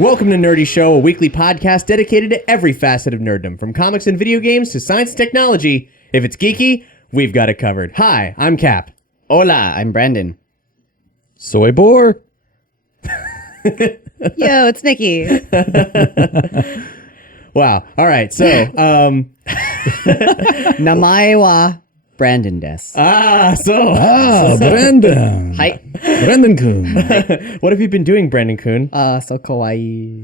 Welcome to Nerdy Show, a weekly podcast dedicated to every facet of nerddom, from comics and video games to science and technology. If it's geeky, we've got it covered. Hi, I'm Cap. Hola, I'm Brandon. Soy boar. Yo, it's Nikki. Wow. All right. So, Namae wa Brandon des. Brandon. Hi. Brandon Kun. What have you been doing, Brandon Kuhn? So kawaii.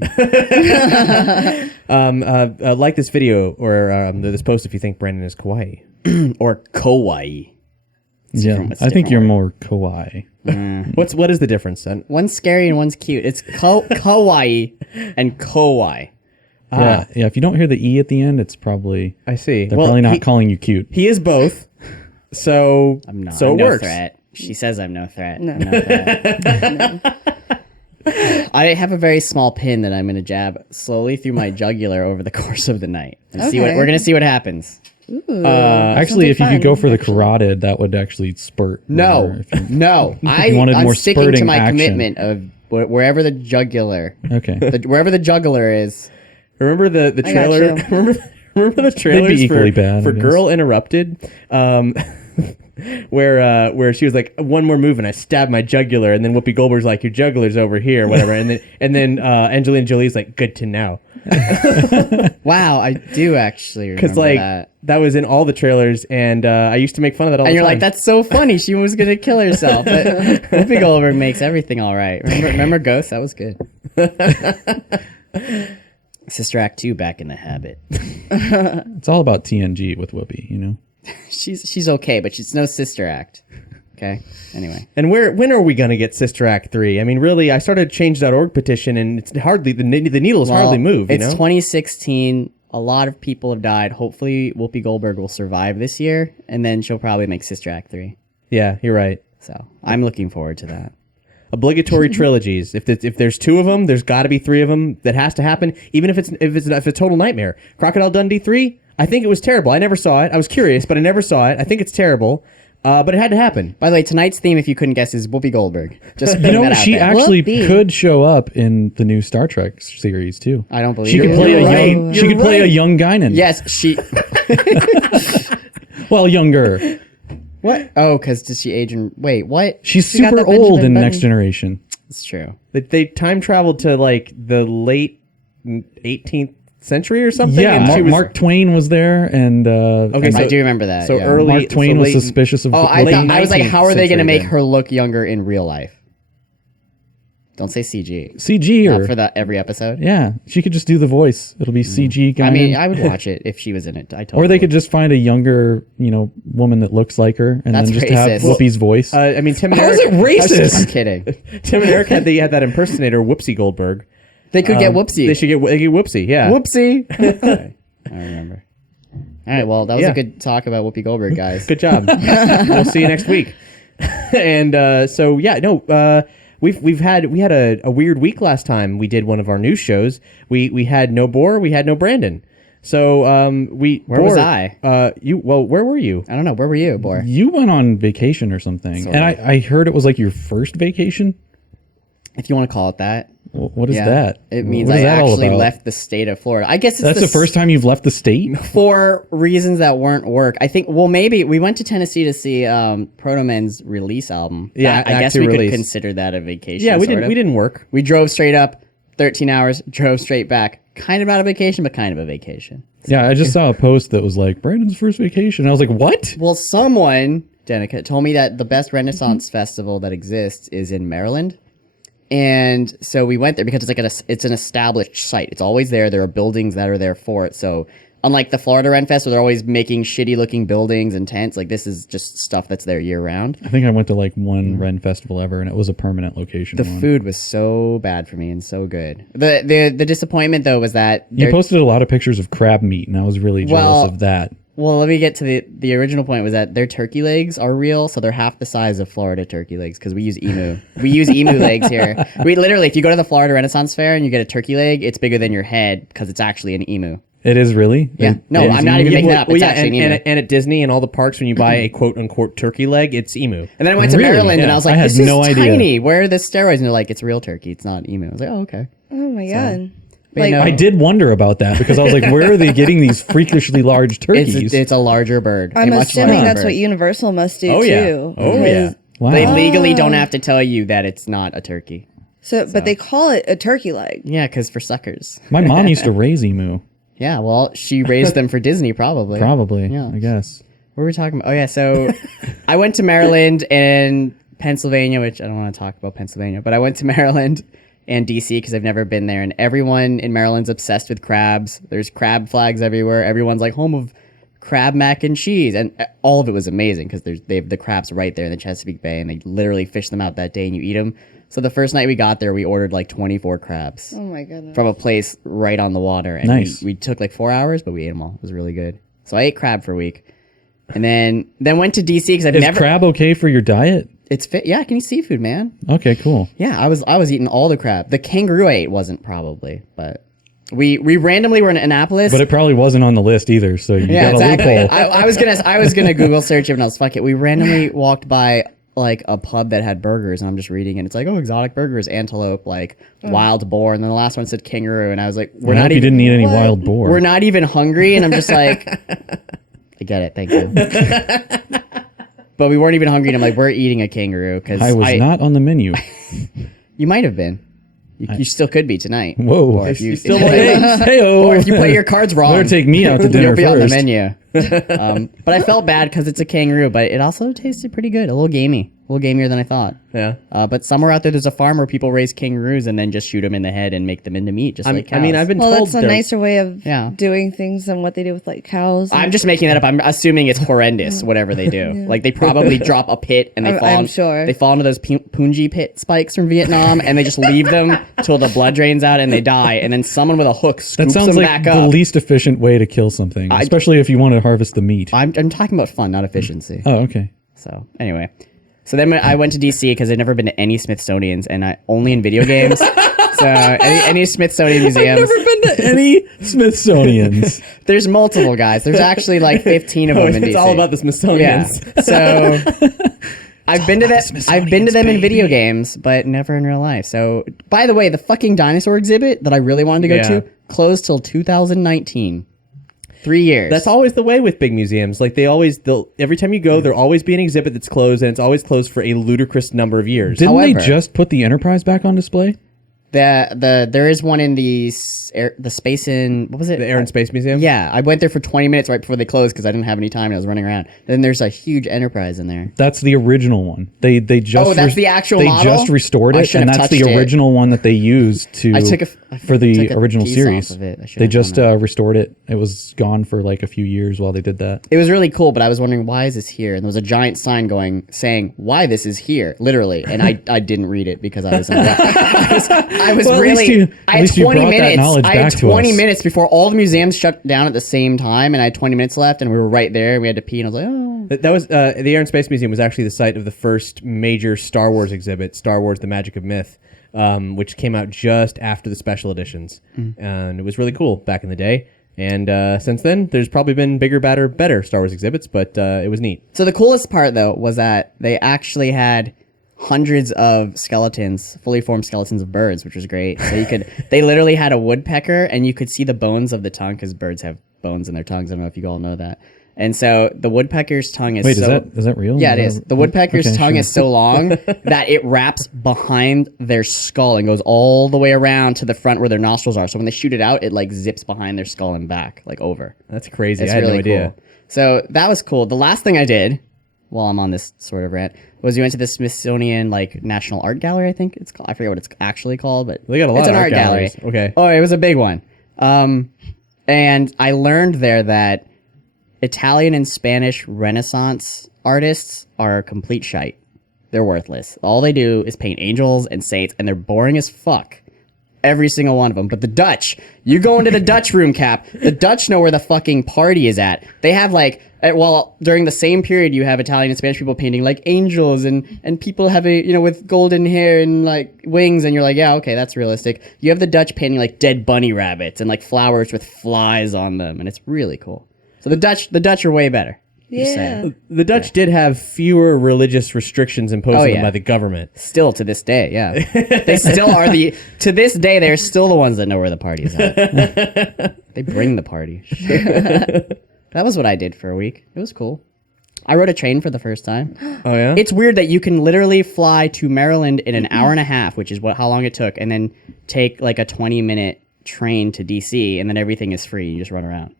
Like this video or this post if you think Brandon is kawaii. Or kawaii. Yeah, I think you're more kawaii. What is the difference then? One's scary and one's cute. It's kawaii and kowai. Yeah. If you don't hear the E at the end, it's probably... I see. They're probably not calling you cute. He is both. So I'm not. So I'm it no works. threat. She says I'm no threat. No. I'm no threat. I have a very small pin that I'm going to jab slowly through my jugular over the course of the night. And see what Okay. we're going to see what happens. Actually, if you could go for the actually. carotid, that would actually spurt. No, more if you- no. wanted I'm more sticking to spurting my action. commitment of wherever the jugular, Okay. wherever the jugular is. Remember the I got trailer? you. Remember the trailers equally bad, for I guess. Girl Interrupted, where she was like, one more move and I stabbed my jugular, and then Whoopi Goldberg's like, your jugular's over here, whatever, and then Angelina Jolie's like, good to know, Wow, I do actually remember because like that. was in all the trailers, and I used to make fun of that all And the you're time. like, that's so funny. She was gonna kill herself, but Whoopi Goldberg makes everything all right. Remember Ghost? That was good. Sister Act 2 back in the habit. It's all about TNG with Whoopi, you know? She's okay, but she's no Sister Act. Okay. Anyway, And when are we gonna get Sister Act 3? I mean, really, I started a change.org petition, and it's hardly the needle's hardly moved. It's you know? 2016. A lot of people have died. Hopefully, Whoopi Goldberg will survive this year, and then she'll probably make Sister Act 3. Yeah, you're right. So I'm looking forward to that. Obligatory trilogies. If there's two of them, there's got to be three of them. That has to happen, even if it's a total nightmare. Crocodile Dundee 3. I think it was terrible. I never saw it. I was curious, but I never saw it. I think it's terrible, but it had to happen. By the way, tonight's theme, if you couldn't guess, is Whoopi Goldberg. Just You putting know, that out she there. actually Whoopi. could show up in the new Star Trek series, too. I don't believe She could it. play You're a right. young... She You're could play a right. young Guinan. Yes, she. Well, younger. What? Oh, because does she age in? Wait, what? She's She got super that old Benjamin in Button. Next Generation. It's true. They time traveled to like the late 18th century or something. Yeah, and she was, Mark Twain was there, and... Okay, so- I do remember that. so yeah. early- Mark Twain was late- suspicious of... Oh, I late was like, 19th how are they going to century make then. her look younger in real life? Don't say CG. CG Not or... for that every episode. Yeah, she could just do the voice. It'll be CG Guinan. I mean, I would watch it if she was in it. I totally Or they would. could just find a younger, woman that looks like her, and That's then just have racist. Whoopi's voice. I mean, Tim and How is Eric. it racist? I'm kidding. Tim and Eric had that impersonator Whoopsie Goldberg. They could get Whoopsie. They get Whoopsie. Yeah. Whoopsie. Okay. I remember. All right. Well, that was Yeah. a good talk about Whoopi Goldberg, guys. Good job. We'll see you next week. And so yeah, no, we had a weird week last time we did one of our news shows. We had no Boar, we had no Brandon. So Where was I? Where were you? I don't know. Where were you, Bor? You went on vacation or something, Sort and of. I heard it was like your first vacation. If you want to call it that. What is Yeah. that? It means What I is that all actually about? left the state of Florida. I guess it's That's the first time you've left the state. for reasons that weren't work. I think. Well, maybe we went to Tennessee to see Proto Man's release album. Yeah, I Act guess 2 we release. could consider that a vacation. Yeah, we sort didn't of. we didn't work. We drove straight up, 13 hours. Drove straight back. Kind of not a vacation, but kind of a vacation. Yeah, I just saw a post that was like Brandon's first vacation. I was like, what? Well, someone, Danica, told me that the best Renaissance festival that exists is in Maryland. And so we went there because it's an established site. It's always there. There are buildings that are there for it. So unlike the Florida Ren Fest where they're always making shitty looking buildings and tents, like this is just stuff that's there year round. I think I went to like one Ren festival ever, and it was a permanent location. The one. food was so bad for me and so good. The disappointment though was that You they're- posted a lot of pictures of crab meat, and I was really jealous Well, of that. Well, let me get to the original point was that their turkey legs are real, so they're half the size of Florida turkey legs because we use emu. We use emu legs here. We literally, if you go to the Florida Renaissance Fair and you get a turkey leg, it's bigger than your head because it's actually an emu. It is really? Yeah. No, I'm not even making that up. It's actually an emu. and at Disney and all the parks, when you buy a quote unquote turkey leg, it's emu. And then I went to Really? Maryland and Yeah. I was like, I had this no is idea. tiny. Where are the steroids? And they're like, it's real turkey. It's not emu. I was like, oh, okay. Oh my god. But Like, no, I did wonder about that because I was like, where are they getting these freakishly large turkeys? it's a larger bird. I'm a much assuming larger that's bird. what Universal must do Oh, yeah. too. Oh, yeah. because- Wow. They legally don't have to tell you that it's not a turkey. So, but they call it a turkey leg. Yeah, because for suckers. My mom used to raise emu. Yeah, well, she raised them for Disney, probably. Probably, Yeah. I guess. What were we talking about? Oh, yeah, so I went to Maryland and Pennsylvania, which I don't want to talk about Pennsylvania, but I went to Maryland and DC because I've never been there. And everyone in Maryland's obsessed with crabs. There's crab flags everywhere. Everyone's like home of crab mac and cheese. And all of it was amazing because they have the crabs right there in the Chesapeake Bay and they literally fish them out that day and you eat them. So the first night we got there, we ordered like 24 crabs Oh my goodness. from a place right on the water. And Nice. we took like 4 hours, but we ate them all. It was really good. So I ate crab for a week. And then went to DC because I've Is never... crab okay for your diet? It's fit. Yeah, I can eat seafood, man. Okay, cool. Yeah, I was eating all the crab. The kangaroo I ate wasn't probably, but we randomly were in Annapolis. But it probably wasn't on the list either, so you yeah, got a exactly. loophole. I was gonna Google search it, and I was fuck it. We randomly walked by like a pub that had burgers, and I'm just reading, and it's like, oh, exotic burgers, antelope, like wild boar, and then the last one said kangaroo, and I was like, I hope you didn't eat any wild boar. we're not even hungry, and I'm just like, I get it, thank you. But we weren't even hungry, and I'm like, we're eating a kangaroo because I was not on the menu. You might have been. You still could be tonight. Whoa. Or if you still Hey-o. or if you play your cards wrong, Better take me out to dinner you'll be on the first. menu. But I felt bad because it's a kangaroo, but it also tasted pretty good. A little gamier than I thought. Yeah. But somewhere out there, there's a farm where people raise kangaroos and then just shoot them in the head and make them into meat, just like cows. I mean, I've been Well, told that's a they're- nicer way of Yeah. doing things than what they do with like cows. I'm just making that up. I'm assuming it's horrendous, whatever they do. Like they probably drop a pit and they I'm sure. they fall into those punji pit spikes from Vietnam and they just leave them till the blood drains out and they die. And then someone with a hook That scoops sounds them like back the up. least efficient way to kill something, especially if you want to harvest the meat. I'm talking about fun, not efficiency. Oh, okay. So anyway, so then I went to DC because I'd never been to any Smithsonian's and I only in video games. So any Smithsonian museums. Never been to any Smithsonian's. There's multiple guys. There's actually like 15 of them in DC. It's all about the Yeah. Smithsonian's. So I've been to that. I've been to them in video games, but never in real life. So by the way, the fucking dinosaur exhibit that I really wanted to go Yeah. to closed till 2019. 3 years. That's always the way with big museums. Like they'll every time you go, there'll always be an exhibit that's closed, and it's always closed for a ludicrous number of years. Didn't However- they just put the Enterprise back on display? There is one in the space in what was it? The Air and Space Museum. Yeah, I went there for 20 minutes right before they closed because I didn't have any time and I was running around. Then there's a huge Enterprise in there. That's the original one. They just Oh, that's the actual They model? just restored I it, should and have that's the touched it. original one that they used to I took for the took a original piece series. off of it. I should They have just done that. restored it. It was gone for like a few years while they did that. It was really cool, but I was wondering why is this here? And there was a giant sign saying why this is here, literally. And I didn't read it because I was in I was Well, at really least I had least you 20 brought that minutes. knowledge I had back to 20 us. minutes before all the museums shut down at the same time, and I had 20 minutes left, and we were right there. And we had to pee, and I was like, oh. That was the Air and Space Museum was actually the site of the first major Star Wars exhibit, Star Wars: The Magic of Myth, which came out just after the special editions, and it was really cool back in the day. And since then, there's probably been bigger, better Star Wars exhibits, but it was neat. So the coolest part though was that they actually had hundreds of skeletons, fully formed skeletons of birds, which was great. So they literally had a woodpecker and you could see the bones of the tongue because birds have bones in their tongues. I don't know if you all know that. And so the woodpecker's tongue is Wait, so... is that real? Yeah, it is. The woodpecker's Okay, tongue sure. is so long that it wraps behind their skull and goes all the way around to the front where their nostrils are. So when they shoot it out, it like zips behind their skull and back, like over. That's crazy. It's I had really no idea. cool. So that was cool. The last thing I did while I'm on this sort of rant was we went to the Smithsonian like National Art Gallery, I think it's called. I forget what it's actually called, but They got a lot it's of an art art gallery. galleries. Okay. Oh, it was a big one. And I learned there that Italian and Spanish Renaissance artists are complete shite. They're worthless. All they do is paint angels and saints, and they're boring as fuck. every single one of them. But the Dutch, you go into the Dutch room, Cap. The Dutch know where the fucking party is at. They have like, well, during the same period, you have Italian and Spanish people painting like angels and people have with golden hair and like wings, and you're like, yeah, okay, that's realistic. You have the Dutch painting like dead bunny rabbits and like flowers with flies on them, and it's really cool. So the Dutch are way better. Just Yeah. saying. The Dutch did have fewer religious restrictions imposed on them by the government. Still to this day, yeah. They still are to this day, they're still the ones that know where the party's at. They bring the party. That was what I did for a week. It was cool. I rode a train for the first time. Oh yeah? It's weird that you can literally fly to Maryland in an hour and a half, which is how long it took, and then take like a 20-minute train to DC, and then everything is free. You just run around.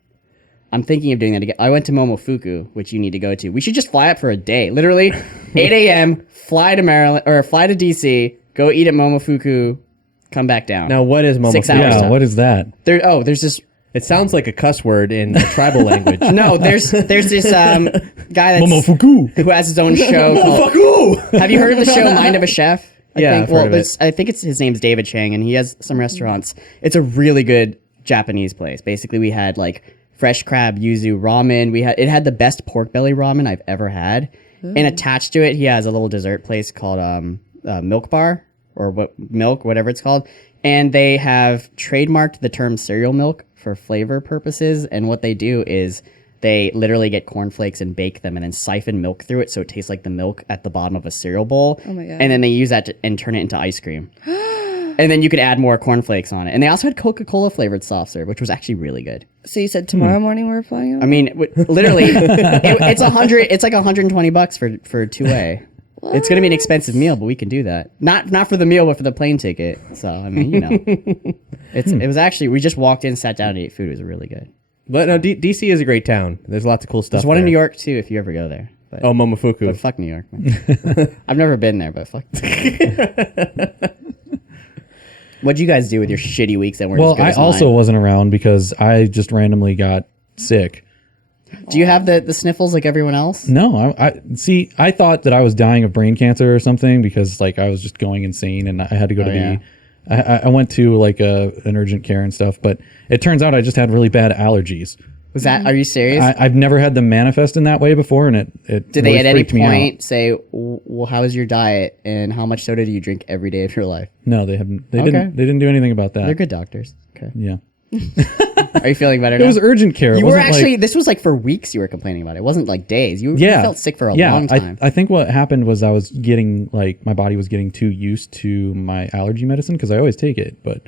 I'm thinking of doing that again. I went to Momofuku, which you need to go to. We should just fly up for a day. Literally, 8 a.m., fly to Maryland, or fly to DC, go eat at Momofuku, come back down. Now, what is Momofuku? 6 hours. Yeah, what is that? There's this... It sounds like a cuss word in a tribal language. No, there's this guy that's, Momofuku. who has his own show called... Momofuku! Have you heard of the show Mind of a Chef? Yeah, I've heard of it. I think his name's David Chang, and he has some restaurants. It's a really good Japanese place. Basically, we had like fresh crab yuzu ramen. It had the best pork belly ramen I've ever had. Ooh. And attached to it, he has a little dessert place called Milk Bar or whatever it's called. And they have trademarked the term cereal milk for flavor purposes. And what they do is they literally get cornflakes and bake them and then siphon milk through it so it tastes like the milk at the bottom of a cereal bowl. Oh my God. And then they use that and turn it into ice cream. And then you could add more cornflakes on it. And they also had Coca-Cola flavored soft serve, which was actually really good. So you said tomorrow morning we're flying out? I mean, literally, it's like $120 for two-way. It's going to be an expensive meal, but we can do that. Not for the meal, but for the plane ticket. So, I mean, it was actually, we just walked in, sat down, and ate food. It was really good. But no, DC is a great town. There's lots of cool stuff. There's one in there. New York, too, if you ever go there. But, Oh, Momofuku. but fuck New York, man. I've never been there, but fuck. What'd you guys do with your shitty weeks that weren't Well, as good I as also mine? wasn't around because I just randomly got sick. Do you have the sniffles like everyone else? No, I thought that I was dying of brain cancer or something because like I was just going insane and I had to go to I went to like an urgent care and stuff, but it turns out I just had really bad allergies. Was that? Are you serious? I've never had them manifest in that way before, and it Did really they at any freaked me out. point say, "Well, how is your diet and how much soda do you drink every day of your life?" No, they haven't. They Okay. didn't do anything about that. They're good doctors. Okay. Yeah, Are you feeling better it now? was urgent care. It You were wasn't actually. like, This was like for weeks. You were complaining about it. It wasn't like days. You yeah, felt sick for a long time. I think what happened was I was getting like my body was getting too used to my allergy medicine because I always take it, but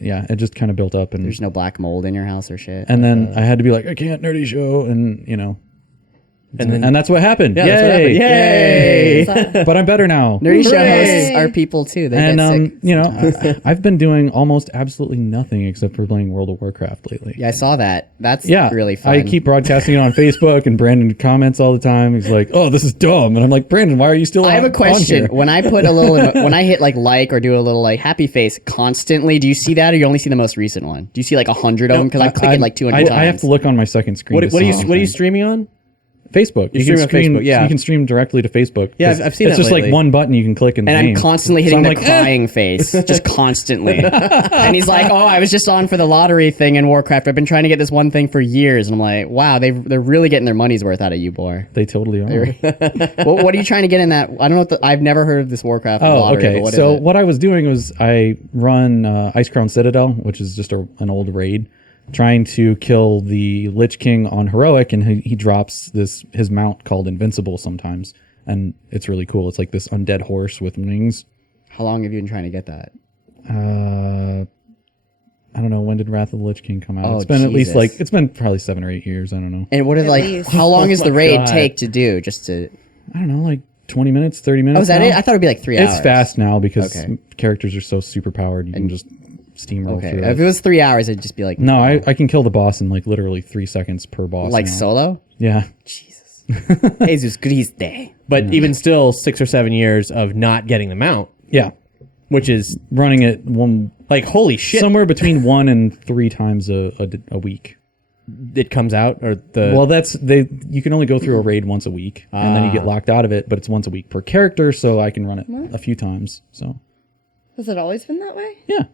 yeah, it just kind of built up and There's no black mold in your house or shit. and then I had to be like, I can't nerdy show, and and that's what happened. Yeah, Yay! that's what happened. Yay! But I'm better now. Nerdy show Hooray! hosts are people too. They And get sick. I've been doing almost absolutely nothing except for playing World of Warcraft lately. Yeah, I saw that. That's Yeah, really fun. I keep broadcasting it on Facebook, and Brandon comments all the time. He's like, "Oh, this is dumb," and I'm like, "Brandon, why are you still?" I have a on question. here?" When I put a little, when I hit like or do a little like happy face constantly, do you see that or you only see the most recent one? Do you see like 100 of them? Because I click it like 200 times. I have to look on my second screen. What are you streaming on? Facebook. You stream can on stream. Facebook, yeah. You can stream directly to Facebook. Yeah, 'cause I've seen it's that just lately. like one button you can click and And I'm constantly hitting the crying "Eh." face, just constantly. And he's like, "Oh, I was just on for the lottery thing in Warcraft. I've been trying to get this one thing for years." And I'm like, "Wow, they're really getting their money's worth out of you, boy." They totally are. What are you trying to get in that? I don't know. I've never heard of this Warcraft lottery. Okay. But what So is it? what I was doing was I run Ice Crown Citadel, which is just an old raid, trying to kill the Lich King on heroic, and he drops his mount called Invincible sometimes, and it's really cool. It's like this undead horse with wings. How long have you been trying to get that? I don't know, when did Wrath of the Lich King come out? Oh, It's been at least Jesus. it's been probably 7 or 8 years. I don't know. And what are like? least. How long is the raid God. take to do? Just to? I don't know, like 20 minutes, 30 minutes. Oh, is that now? it? I thought it'd be like 3 hours. It's fast now because Okay. characters are so super powered. You can just steamroll Okay. through If it. it was 3 hours, it'd just be like No, I can kill the boss in like literally 3 seconds per boss. like now. solo. Yeah. Jesus. Jesus Christ. But even still, 6 or 7 years of not getting them out, Yeah. which is Running it like holy shit. somewhere between 1 and 3 times a week. It comes out or the Well, you can only go through a raid once a week, and then you get locked out of it. But it's once a week per character, so I can run it a few times. So Has it always been that way? yeah,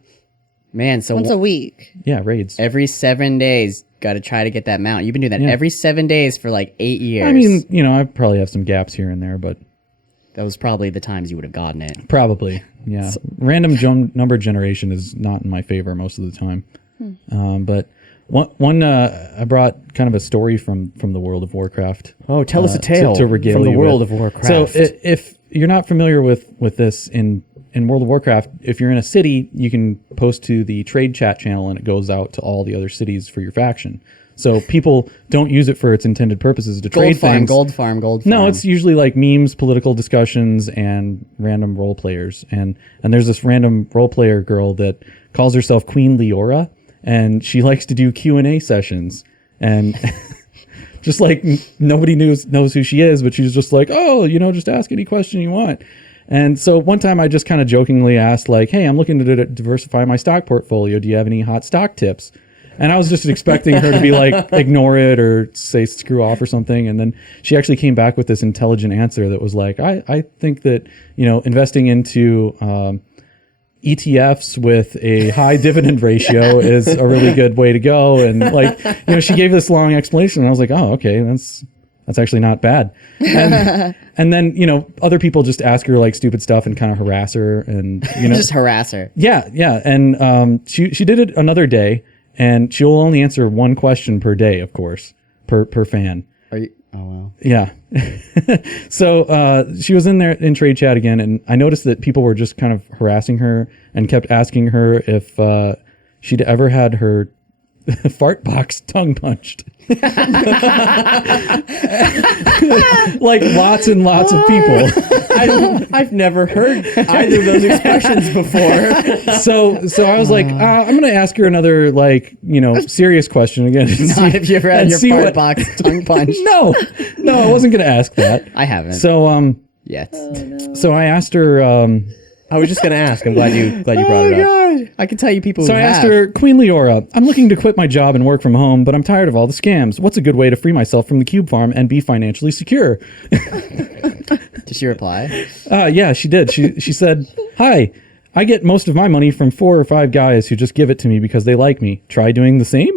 Man, so Once a week. Yeah, raids. every 7 days, got to try to get that mount. You've been doing that every 7 days for like 8 years. I mean, I probably have some gaps here and there, but that was probably the times you would have gotten it. probably, yeah. Random number generation is not in my favor most of the time. But one I brought kind of a story from the World of Warcraft. Oh, tell us a tale to regale from the you World with. of Warcraft. So if you're not familiar with this in World of Warcraft, if you're in a city, you can post to the trade chat channel and it goes out to all the other cities for your faction. So people don't use it for its intended purposes to trade things. Gold farm. No, it's usually like memes, political discussions, and random role players. And there's this random role player girl that calls herself Queen Liora, and she likes to do Q&A sessions. And just like nobody knows who she is, but she's just like, oh, just ask any question you want. And so one time I just kind of jokingly asked, like, hey, I'm looking to diversify my stock portfolio. Do you have any hot stock tips? And I was just expecting her to be like, ignore it or say screw off or something. And then she actually came back with this intelligent answer that was like, I think that, investing into ETFs with a high dividend ratio is a really good way to go. And like, she gave this long explanation and I was like, oh, okay, that's actually not bad. And then, other people just ask her like stupid stuff and kind of harass her and, just harass her. Yeah. Yeah. And she did it another day. And she'll only answer one question per day, of course, per fan. Are you? Oh, wow. Yeah. So she was in there in trade chat again, and I noticed that people were just kind of harassing her and kept asking her if she'd ever had her fart box tongue punched. Like lots and lots of people. I've never heard either of those expressions before. So I was like, I'm going to ask her another serious question again. Not if you ever had your fart box tongue punched. No, I wasn't going to ask that. I haven't. So yet. So I asked her. I was just going to ask. I'm glad you brought it up. God. I can tell you people. So I asked her, Queen Liora, I'm looking to quit my job and work from home, but I'm tired of all the scams. What's a good way to free myself from the cube farm and be financially secure? Did she reply? Yeah, she did. She said, hi, I get most of my money from 4 or 5 guys who just give it to me because they like me. Try doing the same?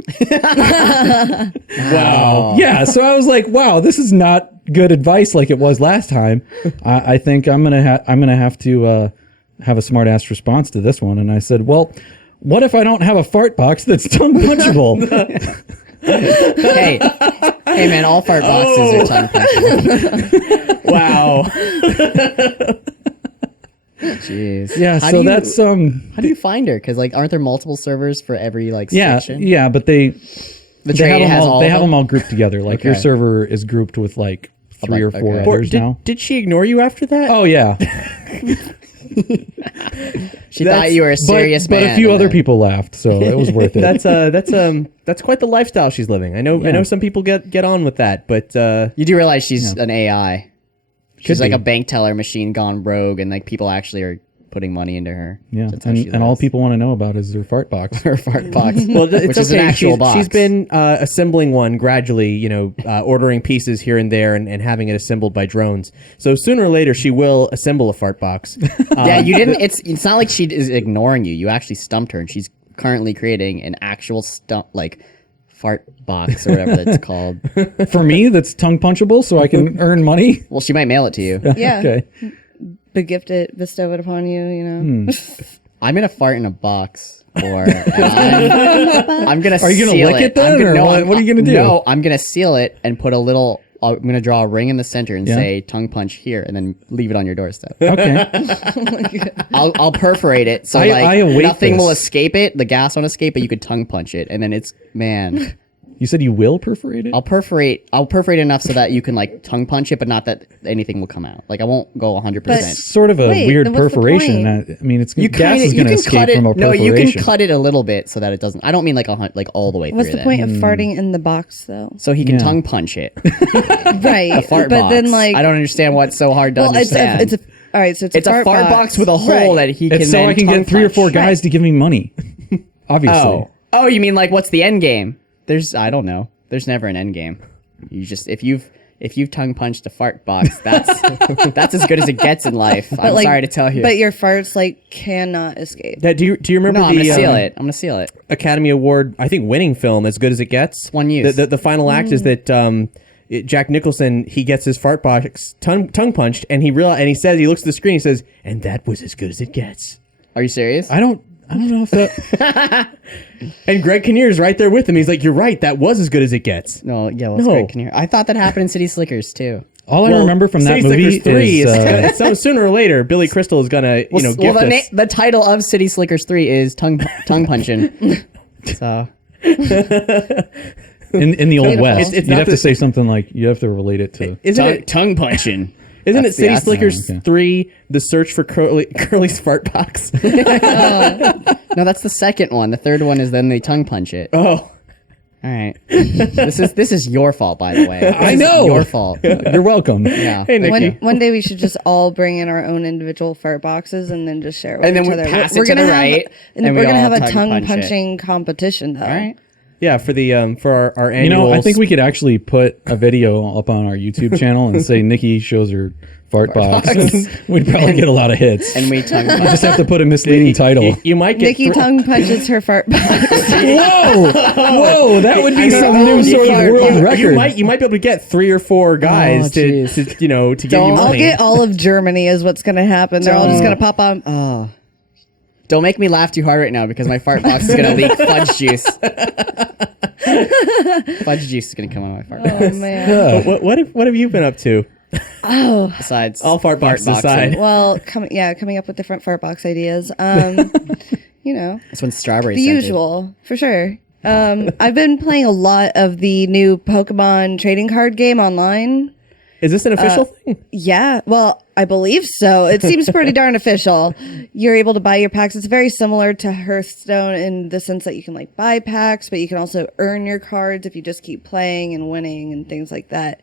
Wow. Yeah, so I was like, wow, this is not good advice like it was last time. I think I'm gonna have to have a smart ass response to this one. And I said, well, what if I don't have a fart box that's tongue punchable? hey man, all fart boxes are tongue punchable. Wow. Jeez. Yeah, so that's How do you find her? Because aren't there multiple servers for every section? Yeah, but The trade has all. They have them all grouped together. Like your Okay. server is grouped with like 3 or 4 okay. others now. Did she ignore you after that? Oh yeah, She thought you were a serious man. but a few and other then- people laughed, so it was worth it. That's quite the lifestyle she's living. I know some people get on with that, but You do realize she's an AI. She's Could like be. a bank teller machine gone rogue, and people actually are putting money into her. Yeah, That's how she and all lives. people want to know about is their fart box. her fart box, well, it's which is an okay. actual box. She's been assembling one gradually, ordering pieces here and there and having it assembled by drones. So sooner or later, she will assemble a fart box. Yeah, you didn't. It's not like she is ignoring you. You actually stumped her, and she's currently creating an actual fart box or whatever that's called. For me, that's tongue punchable, so I can earn money. Well, she might mail it to you. Yeah. Okay. Begift it, bestow it upon you, I'm gonna fart in a box, or I'm gonna. Are you gonna seal lick it I'm then, gonna- or no, what- I'm- what are you gonna do? No, I'm gonna seal it and put a little. I'm gonna draw a ring in the center and Yeah. say "tongue punch" here, and then leave it on your doorstep. Okay. I'll perforate it so I await nothing will this. escape it. The gas won't escape, but you could tongue punch it, and then it's man. You said you will perforate it? I'll perforate enough so that you can tongue punch it, but not that anything will come out. I won't go 100%. It's sort of a Wait, weird then what's the perforation. point? I mean, it's You gas kinda- is you going to can escape cut it. from a No, perforation. you can cut it a little bit so that it doesn't. I don't mean all the way What's through the point there. of farting in the box, though? So he can Yeah. tongue punch it. Right. Fart but box. then, I don't understand what's so hard to well, understand. it's a all right. So it's a fart box with a hole that he can. It's so then I can tongue get 3 or 4 punch. guys to give me money. Obviously. Oh, you mean what's the end game? I don't know. There's never an end game. You just if you've if you've tongue punched a fart box, that's as good as it gets in life. I'm sorry to tell you. But your farts like cannot escape. Do you remember no, I'm the gonna seal it. I'm gonna seal it. Academy Award, I think, winning film, As Good as It Gets? One use. The final act is that Jack Nicholson, he gets his fart box tongue punched, and he says, he looks at the screen, he says, and that was as good as it gets. Are you serious? I don't know if that. And Greg Kinnear's right there with him. He's like, you're right, that was as good as it gets. No, yeah, well, it's No. Greg Kinnear. I thought that happened in City Slickers too. All I remember from that City movie Slickers 3 is so sooner or later, Billy Crystal is gonna gift us. The title of City Slickers 3 is tongue punching. So in the old West. It's You'd not have to say something like you have to relate it to. tongue punching. Isn't it That's the City accent. Slickers Okay. 3, The Search for Curly's Fart Box? No, that's the second one. The third one is then they tongue punch it. Oh. All right. This is your fault, by the way. I This is know. your fault. You're welcome. Yeah. Hey, Nikki. One day we should just all bring in our own individual fart boxes and then just share it with And then each we other. pass We're it to gonna the have- right, and and we're we gonna all have a tongue tongue punch it. punching competition though. All right. Yeah, for our You annual. know, I think we could actually put a video up on our YouTube channel and say Nikki shows her fart box. We'd probably get a lot of hits. And we tongue We punch. just have to put a misleading title. You might get Nikki tongue punches her fart box. Whoa! Whoa! That would be some new You- sort of you- world you record. might be able to get 3 or 4 guys Oh, to jeez. give you Don't- money. I'll get all of Germany is what's gonna happen. They're all just gonna pop on. Oh. Don't make me laugh too hard right now because my fart box is gonna leak fudge juice. Fudge juice is gonna come out of my fart box. Oh man. What have you been up to? Besides All fart boxes boxing. aside. Well, coming up with different fart box ideas. You know, That's when strawberry the scented. usual for sure. I've been playing a lot of the new Pokemon trading card game online. Is this an official thing? Yeah, well, I believe so. It seems pretty darn official. You're able to buy your packs. It's very similar to Hearthstone in the sense that you can like buy packs, but you can also earn your cards if you just keep playing and winning and things like that.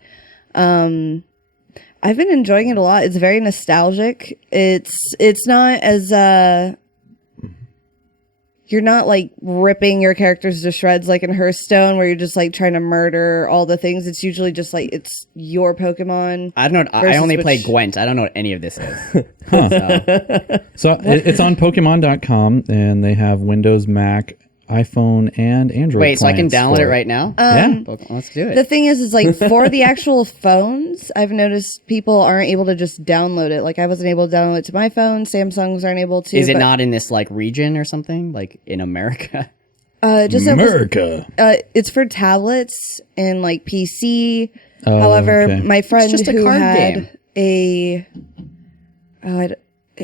I've been enjoying it a lot. It's very nostalgic. It's not as you're not like ripping your characters to shreds like in Hearthstone where you're just like trying to murder all the things. It's usually just like it's your Pokemon. I don't know. I versus only play which- Gwent. I don't know what any of this is. So it's on Pokemon.com, and they have Windows, Mac, iPhone, and Android. Wait, so I can clients download for it right now? Yeah. Let's do it. The thing is like for the actual phones, I've noticed people aren't able to just download it. Like I wasn't able to download it to my phone. Samsungs aren't able to. Is it but, not in this like region or something? Like in America? Just America. it's for tablets and like PC. Oh, However, okay. my friend just a who card had I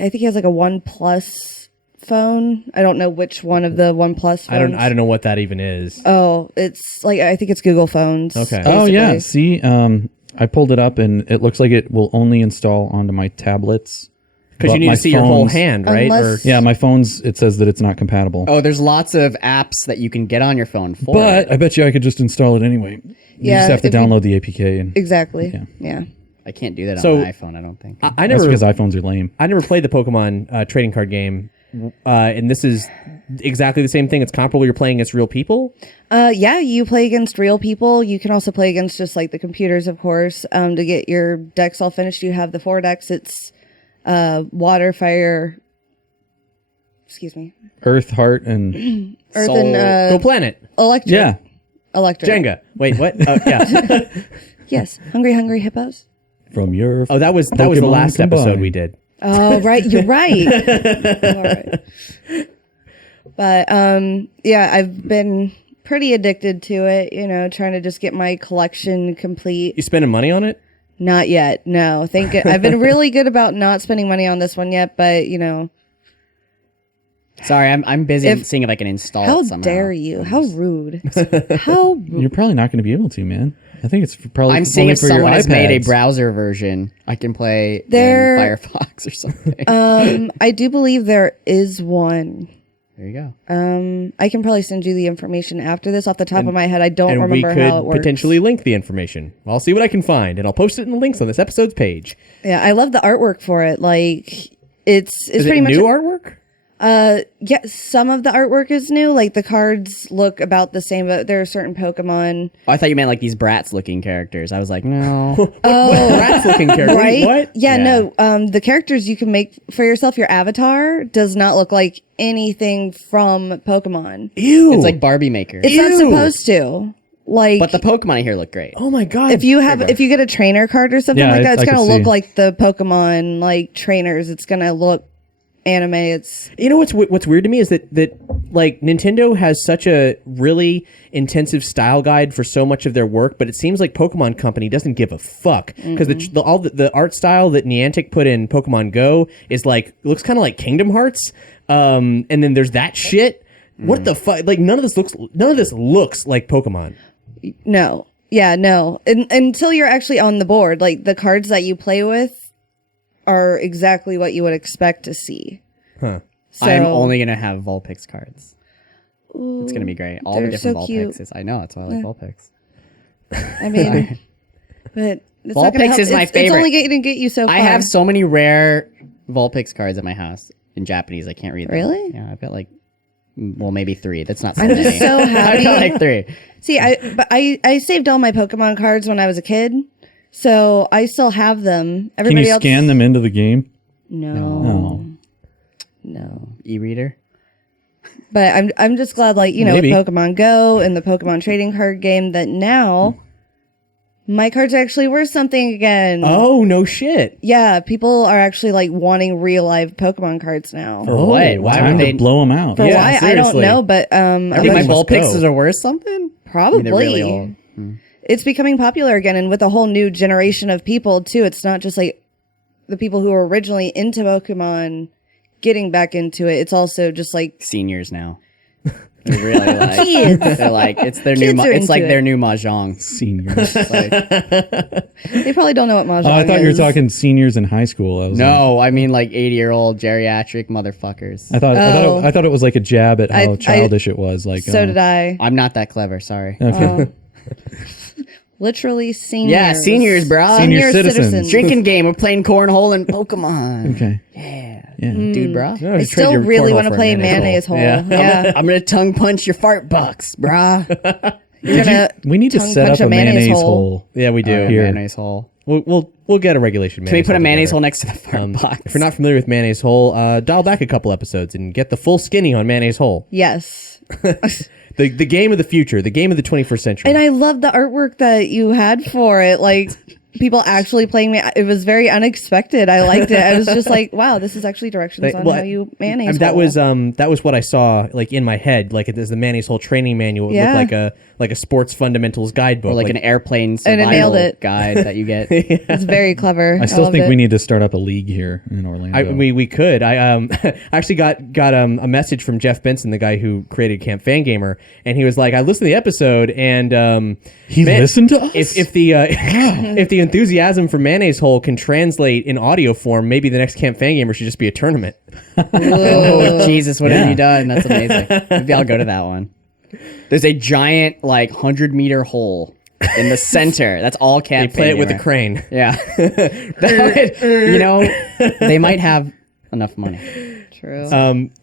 think he has like a OnePlus phone. I don't know which one of the OnePlus phones. I don't know what that even is. Oh, it's like I think it's Google phones. Okay. Oh yeah. basically. See, I pulled it up, and it looks like it will only install onto my tablets. Because But you need my to see your whole phones- hand, right? Unless- Yeah, my phone's. It says that it's not compatible. Oh, there's lots of apps that you can get on your phone for But it. I bet you I could just install it anyway. You Yeah, just have to if you- download the APK, and Exactly. Yeah. Yeah. I can't do that So- on my iPhone, I don't think. I that's never because iPhones are lame. I never played the Pokemon trading card game, and this is exactly the same thing. It's comparable. You're playing against real people. Yeah, you play against real people. You can also play against just like the computers, of course. To get your decks all finished, you have the 4 decks. It's water, fire, excuse me, Earth, Heart, and earth, Soul. and Go Planet, electric. yeah. Electric. Jenga. Wait, what? Oh, yeah. Yes. Hungry Hippos. From your Oh, that was the Pokemon last episode combined. we did. Oh, right. You're right. You are right. But yeah, I've been pretty addicted to it. You know, trying to just get my collection complete. You spending money on it? Not yet. No, I've been really good about not spending money on this one yet. But you know, Sorry, I'm busy If- seeing if I can install how it somehow. dare you? How rude. How rude. You're probably not going to be able to, man. I think it's probably. I'm seeing only if for your someone has made a iPads. browser version. I can play There- in Firefox or something. I do believe there is one. There you go. I can probably send you the information after this off the top of my head. I don't And we remember how it could works. potentially link the information. I'll see what I can find, and I'll post it in the links on this episode's page. Yeah, I love the artwork for it. Like it's Is pretty it much new artwork? Yeah, some of the artwork is new. Like the cards look about the same, but there are certain Pokemon. Oh, I thought you meant like these Bratz looking characters. I was like, no. What Bratz looking character? Right? What? Yeah, Yeah. no. The characters you can make for yourself, your avatar does not look like anything from Pokemon. Ew. It's like Barbie Maker. It's not Ew. supposed to. Like, But the Pokemon here look great. Oh my god. if you get a trainer card or something Yeah, like that, it's I could gonna look see. like the Pokemon like trainers. It's gonna look anime. It's You know what's weird to me is that like Nintendo has such a really intensive style guide for so much of their work, but it seems like Pokemon Company doesn't give a fuck because all the art style that Niantic put in Pokemon Go is like looks kind of like Kingdom Hearts, and then there's that shit. What the fuck? Like none of this looks like Pokemon. no, yeah, no. Until you're actually on the board, like the cards that you play with are exactly what you would expect to see. Huh. So, I'm only going to have Vulpix cards. It's going to be great. All the they're different so cute. Vulpixes. I know. That's why I like Vulpix. I mean, but it's not gonna Vulpix help. is my It's favorite. only going to get you so far. I have so many rare Vulpix cards at my house in Japanese. I can't read them. Really? Yeah, I've got like, well, maybe 3. That's not so I'm many. just so I've got happy. like 3. See, I saved all my Pokemon cards when I was a kid, so I still have them. Can Everybody you else, scan them into the game? No, Oh. no. E-reader? But I'm just glad, like, you know, Maybe. with Pokemon Go and the Pokemon trading card game, that now my cards are actually worth something again. Oh no shit. Yeah, people are actually like wanting real live Pokemon cards now. For what? Why Time would to they? blow them out. For Yeah, why, I don't seriously. know, but I think my Everybody must Vulpixes go. are worth something? I mean, probably. they're really old. It's becoming popular again, and with a whole new generation of people too. It's not just like the people who were originally into Pokemon getting back into it. It's also just like Seniors now. They're really like, Kids. they're like, it's their Kids new, are it's like into their it. new Mahjong. Seniors. Like, they probably don't know what Mahjong Oh, I thought you were is. talking seniors in high school. I was like, no, I mean like 80-year-old geriatric motherfuckers. I thought Oh. I thought it was like a jab at how I- childish it was. Like, So did I. I'm not that clever, sorry. Okay. Literally seniors. Yeah, seniors, bro. Senior citizens. Drinking game. We're playing cornhole and Pokemon. Okay. Yeah. Yeah. Dude, bro. No, I just trade still your really cornhole want to for a play Mayonnaise Hole. Yeah. Yeah. I'm gonna tongue punch your fart box, brah. You're gonna We need to tongue set punch up a mayonnaise hole. Yeah, we do. Here. Mayonnaise hole. We'll get a regulation. Can we put a mayonnaise hole together. next to the fart box? If you're not familiar with mayonnaise hole, dial back a couple episodes and get the full skinny on mayonnaise hole. Yes. The game of the future, the game of the 21st century. And I love the artwork that you had for it. Like people actually playing it was very unexpected. I liked it. I was just like, wow, this is actually directions on how you mayonnaise. that hole. was what I saw like in my head. Like it is the mayonnaise hole training manual. It Yeah. looked like a sports fundamentals guidebook. Or like an airplane And it nailed survival it. guide that you get. It's very clever. I still loved think it. we need to start up a league here in Orlando. we could. I I actually got a message from Jeff Benson, the guy who created Camp Fangamer, and he was like, I listened to the episode and he listened to us. if the if the enthusiasm for mayonnaise hole can translate in audio form, maybe the next Camp Fangamer should just be a tournament. Oh, Jesus, what have Yeah. you done? That's amazing. Maybe I'll go to that one. There's a giant, like, 100-meter hole in the center. That's all They Camp play it with a Fangamer. crane. Yeah. That would, you know, they might have enough money. True.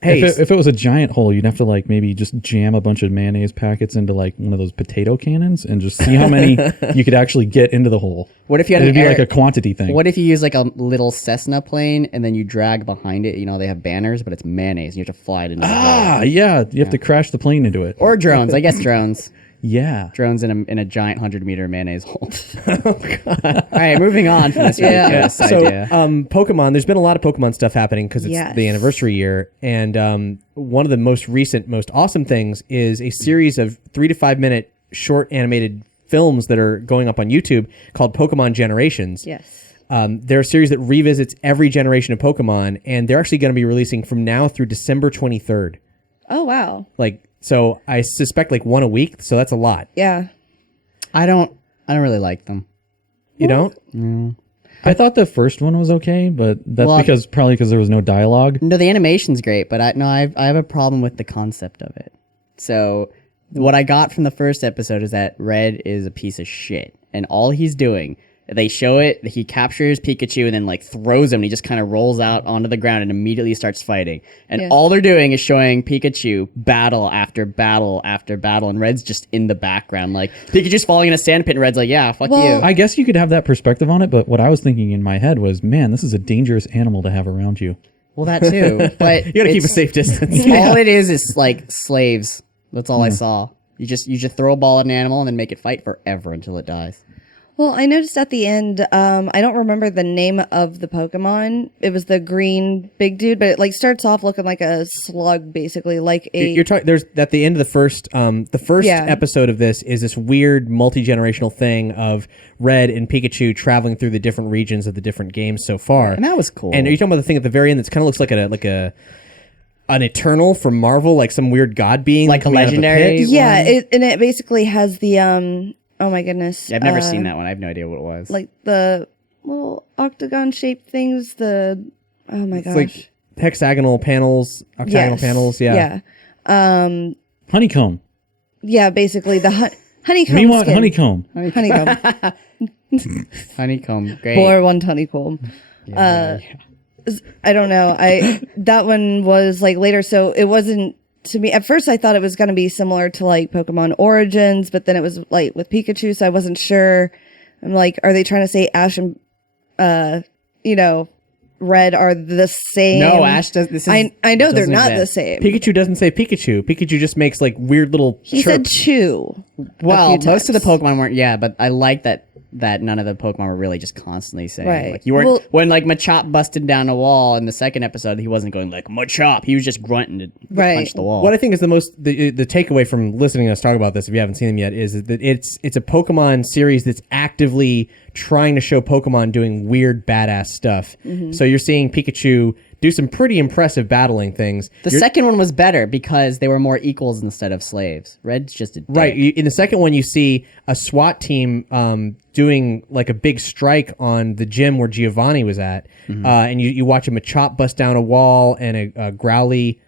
Hey, if it was a giant hole, you'd have to like maybe just jam a bunch of mayonnaise packets into like one of those potato cannons and just see how many you could actually get into the hole. What if you had It'd an be air- like a quantity thing. What if you use like a little Cessna plane and then you drag behind it? You know, they have banners, but it's mayonnaise. And you have to fly it into the hole. Ah, yeah, you have to crash the plane into it. Or drones. I guess drones. Yeah. Drones in a giant 100-meter mayonnaise hole. All right, moving on from this Yeah. ridiculous so idea. Pokemon, there's been a lot of Pokemon stuff happening because it's Yes. the anniversary year, and one of the most recent, most awesome things is a series of 3 to 5 minute short animated films that are going up on YouTube called Pokemon Generations. yes. They're a series that revisits every generation of Pokemon, and they're actually going to be releasing from now through December 23rd. Oh wow. So I suspect like one a week, so that's a lot. Yeah. I don't really like them. You don't? I thought the first one was okay, but that's Well, probably because there was no dialogue. No, the animation's great, but I have a problem with the concept of it. So what I got from the first episode is that Red is a piece of shit, and all he's doing They show it. He captures Pikachu and then like throws him. And he just kind of rolls out onto the ground and immediately starts fighting. And all they're doing is showing Pikachu battle after battle after battle, and Red's just in the background, like Pikachu's falling in a sand pit, and Red's like, "Yeah, fuck you." I guess you could have that perspective on it, but what I was thinking in my head was, man, this is a dangerous animal to have around you. Well, that too, but You gotta keep a safe distance. all it is like slaves. That's all I saw. You just throw a ball at an animal and then make it fight forever until it dies. Well, I noticed at the end, I don't remember the name of the Pokemon. It was the green big dude, but it like starts off looking like a slug, basically, like a. You're talking. There's at the end of the first episode of this is this weird multi-generational thing of Red and Pikachu traveling through the different regions of the different games so far, And that was cool. And are you talking about the thing at the very end that kind of looks like an Eternal from Marvel, like some weird god being, Like a coming out of legendary pit? Yeah, it basically has the Oh my goodness! Yeah, I've never seen that one. I have no idea what it was. Like the little octagon shaped things. Oh my gosh! It's like hexagonal panels, octagonal panels. Yeah. Yeah. Honeycomb. Yeah, basically the honeycomb. We want skin. honeycomb. Honeycomb. Honeycomb, great. Boar one honeycomb. I don't know. That one was like later, so it wasn't to me. At first, I thought it was going to be similar to like Pokemon Origins, but then it was like with Pikachu, so I wasn't sure. I'm like, are they trying to say Ash and Red are the same? No, Ash does. This is. I know they're doesn't not the exist. same. Pikachu doesn't say Pikachu. Pikachu just makes like weird little. He said chirps. chew. Well, most of the Pokemon weren't. Yeah, but I like that none of the Pokemon were really just constantly saying. Right. Like you weren't Well- when like Machop busted down a wall in the second episode. He wasn't going like Machop. He was just grunting to punch the wall. What I think is the takeaway from listening to us talk about this, if you haven't seen them yet, is that it's a Pokemon series that's actively trying to show Pokemon doing weird, badass stuff. Mm-hmm. So you're seeing Pikachu do some pretty impressive battling things. The second one was better because they were more equals instead of slaves. Red's just a dick. Right. In the second one, you see a SWAT team doing like a big strike on the gym where Giovanni was at. And you watch a Machop bust down a wall and a Growlithe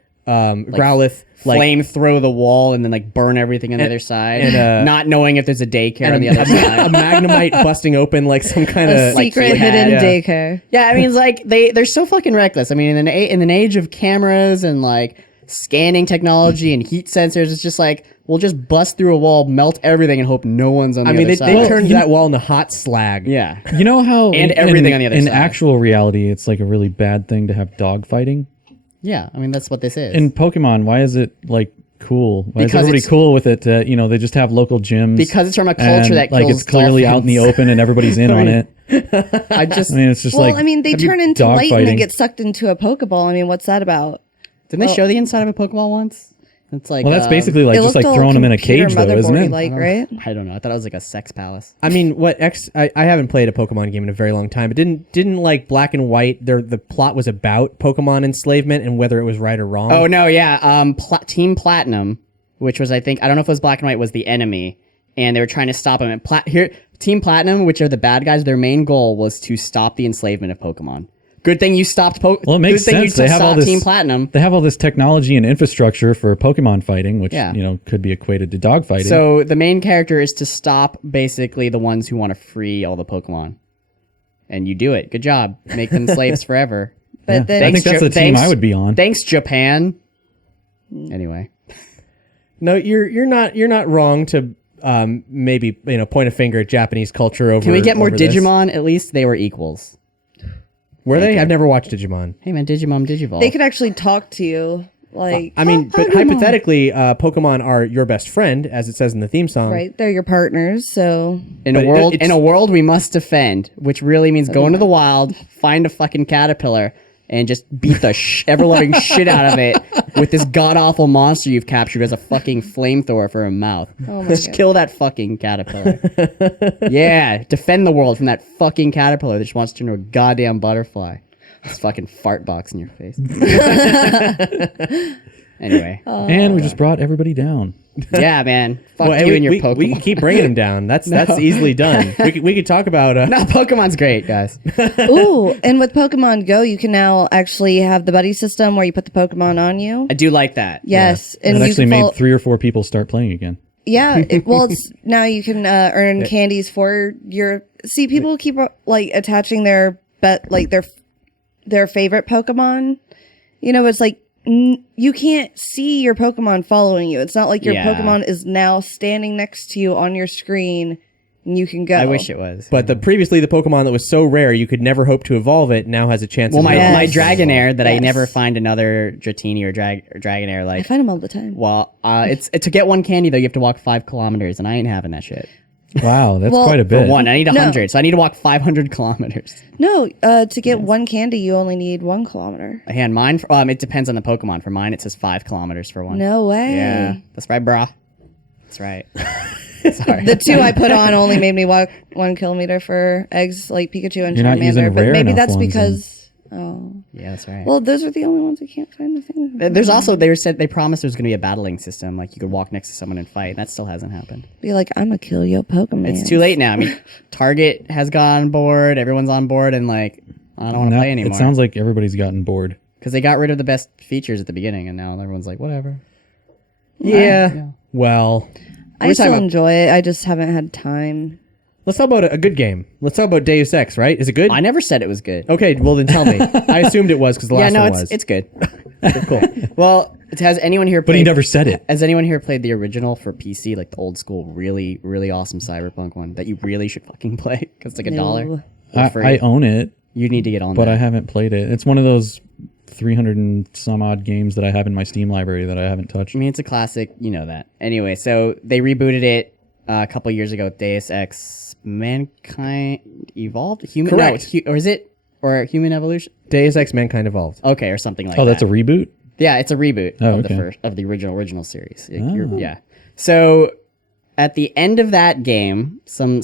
Flame throw the wall and then like burn everything on the other side, and, not knowing if there's a daycare on the other a side. Magnemite busting open like some kind of Secret hidden daycare. Yeah, I mean, it's like they're so fucking reckless. I mean, in an age of cameras and like scanning technology and heat sensors, it's just like we'll just bust through a wall, melt everything, and hope no one's on the other side. they turned that wall into hot slag. Yeah, You know how And everything on the other in side. actual reality, it's like a really bad thing to have dog fighting. yeah. I mean, that's what this is. In Pokemon, why is it like cool? Why is Because everybody it's- cool with it? They just have local gyms. Because it's from a culture and, that like kills it's clearly out in the dolphins. open and everybody's in on it. I just I mean, it's just Well, like I mean, they have you turn into dog light and fighting. they get sucked into a Pokeball. I mean, what's that about? didn't they show the inside of a Pokeball once? It's like Well, that's basically like It just looked like all throwing them in a computer cage, though, isn't motherboardy it? like, right? I don't know. I thought it was like a sex palace. I mean, I haven't played a Pokemon game in a very long time, but didn't like Black and White, the plot was about Pokemon enslavement and whether it was right or wrong. Oh no, yeah. Team Platinum, which was I don't know if it was Black and White, was the enemy, and they were trying to stop him. And Team Platinum, which are the bad guys, their main goal was to stop the enslavement of Pokemon. Good thing you stopped Well, it makes Good thing sense. you They have all stopped this Team Platinum. They have all this technology and infrastructure for Pokemon fighting, which Yeah. could be equated to dog fighting. So the main character is to stop basically the ones who want to free all the Pokemon, and you do it. Good job. Make them slaves forever. But then I think that's the team I would be on. Thanks, Japan. Anyway. No, you're not wrong to maybe point a finger at Japanese culture over. Can we get more over this. Digimon? At least they were equals. Were they? I've never watched Digimon. Hey man, Digimon, Digivolve. they could actually talk to you, like, I mean, but hypothetically, Pokemon are your best friend, as it says in the theme song. right? They're your partners, so In But a world we must defend, which really means go into the wild, find a fucking caterpillar, and just beat the ever-loving shit out of it with this god-awful monster you've captured as a fucking flamethrower for a mouth. Oh my Just God. kill that fucking caterpillar. Yeah, defend the world from that fucking caterpillar that just wants to turn into a goddamn butterfly. This fucking fart box in your face. Anyway. and we just brought everybody down. Yeah, man. Fuck Well, you and your Pokemon. we can keep bringing them down. That's easily done. We could talk about. No, Pokemon's great, guys. ooh, and with Pokemon Go, you can now actually have the buddy system where you put the Pokemon on you. I do like that. Yes, and It you actually can made follow, 3 or 4 people start playing again. Yeah, it's now you can earn candies for your. See, people keep like attaching their their favorite Pokemon. You know, it's like you can't see your Pokemon following you. It's not like your Pokemon is now standing next to you on your screen. And you can go. I wish it was. But the Pokemon that was so rare you could never hope to evolve it now has a chance. Well, of my Dragonair that I never find another Dratini or Dragonair like. I find them all the time. Well, it's to get one candy though you have to walk 5 kilometers, and I ain't having that shit. Wow, that's quite a bit. For one, I need 100, so I need to walk 500 kilometers. No, to get one candy, you only need 1 kilometer. And mine, it depends on the Pokemon. For mine, it says 5 kilometers for one. No way. Yeah, that's right, brah. That's right. Sorry. The 2 I put on only made me walk 1 kilometer for eggs like Pikachu and You're not using Charmander, but rare maybe enough that's ones because. Yeah, that's right. Well, those are the only ones I can't find the thing. There's also they promised there's going to be a battling system, like you could walk next to someone and fight. That still hasn't happened. Be like, I'm gonna kill your Pokemon. It's too late now. I mean, Target has gone on board. Everyone's on board, and like I don't want to play anymore. It sounds like everybody's gotten bored. Because they got rid of the best features at the beginning, and now everyone's like, whatever. Yeah. Well, I still enjoy it. I just haven't had time. let's talk about a good game. Let's talk about Deus Ex, right? Is it good? I never said it was good. Okay, well then tell me. I assumed it was because the last one was. it's good. Cool. Well, has anyone here But played... he never said it. Has anyone here played the original for PC, like the old school, really, really awesome Cyberpunk one that you really should fucking play? Because it's like $1. I own it, You need to get on but that. I haven't played it. It's one of those 300 and some odd games that I have in my Steam library that I haven't touched. I mean, it's a classic. You know that. Anyway, so they rebooted it a couple years ago with Deus Ex Mankind Evolved? Human, Correct. No, or is it? Or Human Evolution? Deus Ex Mankind Evolved. Okay, or something like that. Oh, that's a reboot? Yeah, it's a reboot of okay. the original series. Yeah. So at the end of that game, some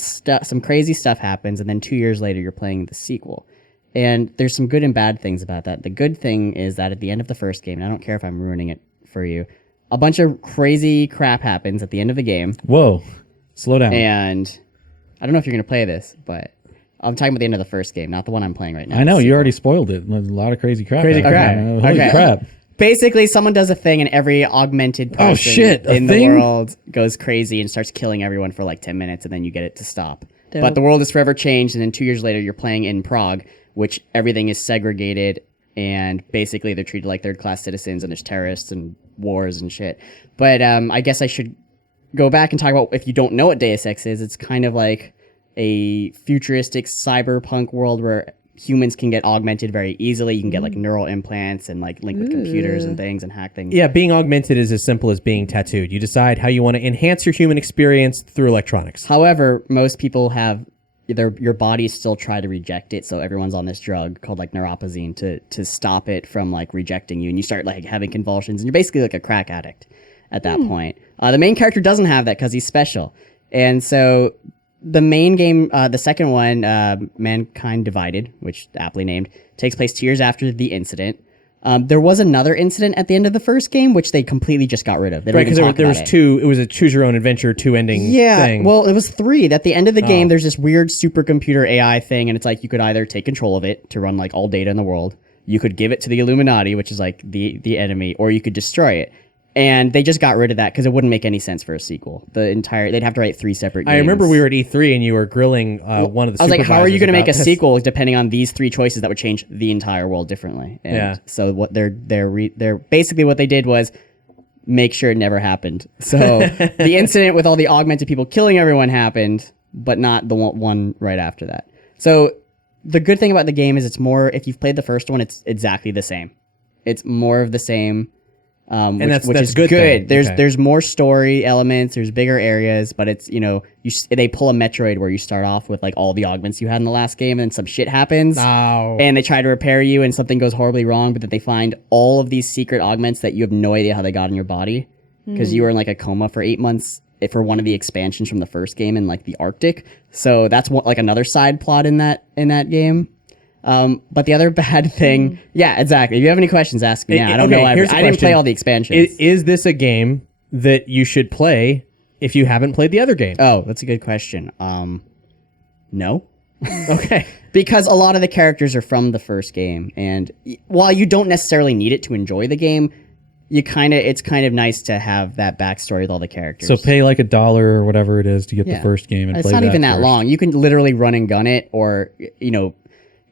crazy stuff happens, and then 2 years later, you're playing the sequel. And there's some good and bad things about that. The good thing is that at the end of the first game, and I don't care if I'm ruining it for you, a bunch of crazy crap happens at the end of the game. Whoa. Slow down. And I don't know if you're going to play this, but I'm talking about the end of the first game, not the one I'm playing right now. I know, you already spoiled it. There's a lot of crazy crap. Crazy happening. crap. Holy Okay. crap. Basically, someone does a thing, and every augmented person shit, a in the thing? world goes crazy and starts killing everyone for like 10 minutes, and then you get it to stop. But the world is forever changed, and then 2 years later, you're playing in Prague, which everything is segregated, and basically they're treated like third-class citizens, and there's terrorists and wars and shit. But I guess I should go back and talk about, if you don't know what Deus Ex is, it's kind of like a futuristic cyberpunk world where humans can get augmented very easily. You can get like neural implants and like link with computers and things and hack things. Yeah, being augmented is as simple as being tattooed. You decide how you want to enhance your human experience through electronics. However, most people have your bodies still try to reject it, so everyone's on this drug called like neuropozyne to stop it from like rejecting you, and you start like having convulsions, and you're basically like a crack addict at that point. The main character doesn't have that because he's special, and so the main game, the second one, Mankind Divided, which aptly named, takes place 2 years after the incident. There was another incident at the end of the first game, which they completely just got rid of. They don't Right, even because talk there was about it. two. It was a choose your own adventure, two ending thing. Well, it was 3. At the end of the game, there's this weird supercomputer AI thing, and it's like you could either take control of it to run like all data in the world, you could give it to the Illuminati, which is like the enemy, or you could destroy it. And they just got rid of that because it wouldn't make any sense for a sequel. They'd have to write 3 separate games. I remember we were at E3 and you were grilling one of the. I was like, how are you going to make a this? sequel depending on these 3 choices that would change the entire world differently? And Yeah. so what they're basically what they did was make sure it never happened. So the incident with all the augmented people killing everyone happened, but not the one right after that. So the good thing about the game is it's more, if you've played the first one, it's exactly the same. It's more of the same. Which that's is good good. thing. Okay. There's more story elements. There's bigger areas, but it's they pull a Metroid where you start off with like all the augments you had in the last game, and then some shit happens, and they try to repair you, and something goes horribly wrong. But then they find all of these secret augments that you have no idea how they got in your body because you were in like a coma for 8 months for one of the expansions from the first game in like the Arctic. So that's like another side plot in that game. But the other bad thing, yeah, exactly. If you have any questions, ask me. I don't know. I didn't play all the expansions. Is this a game that you should play if you haven't played the other game? Oh, that's a good question. No. Okay. Because a lot of the characters are from the first game, and while you don't necessarily need it to enjoy the game, it's kind of nice to have that backstory with all the characters. So pay like $1 or whatever it is to get the first game and it's play not that even that first. long. You can literally run and gun it, or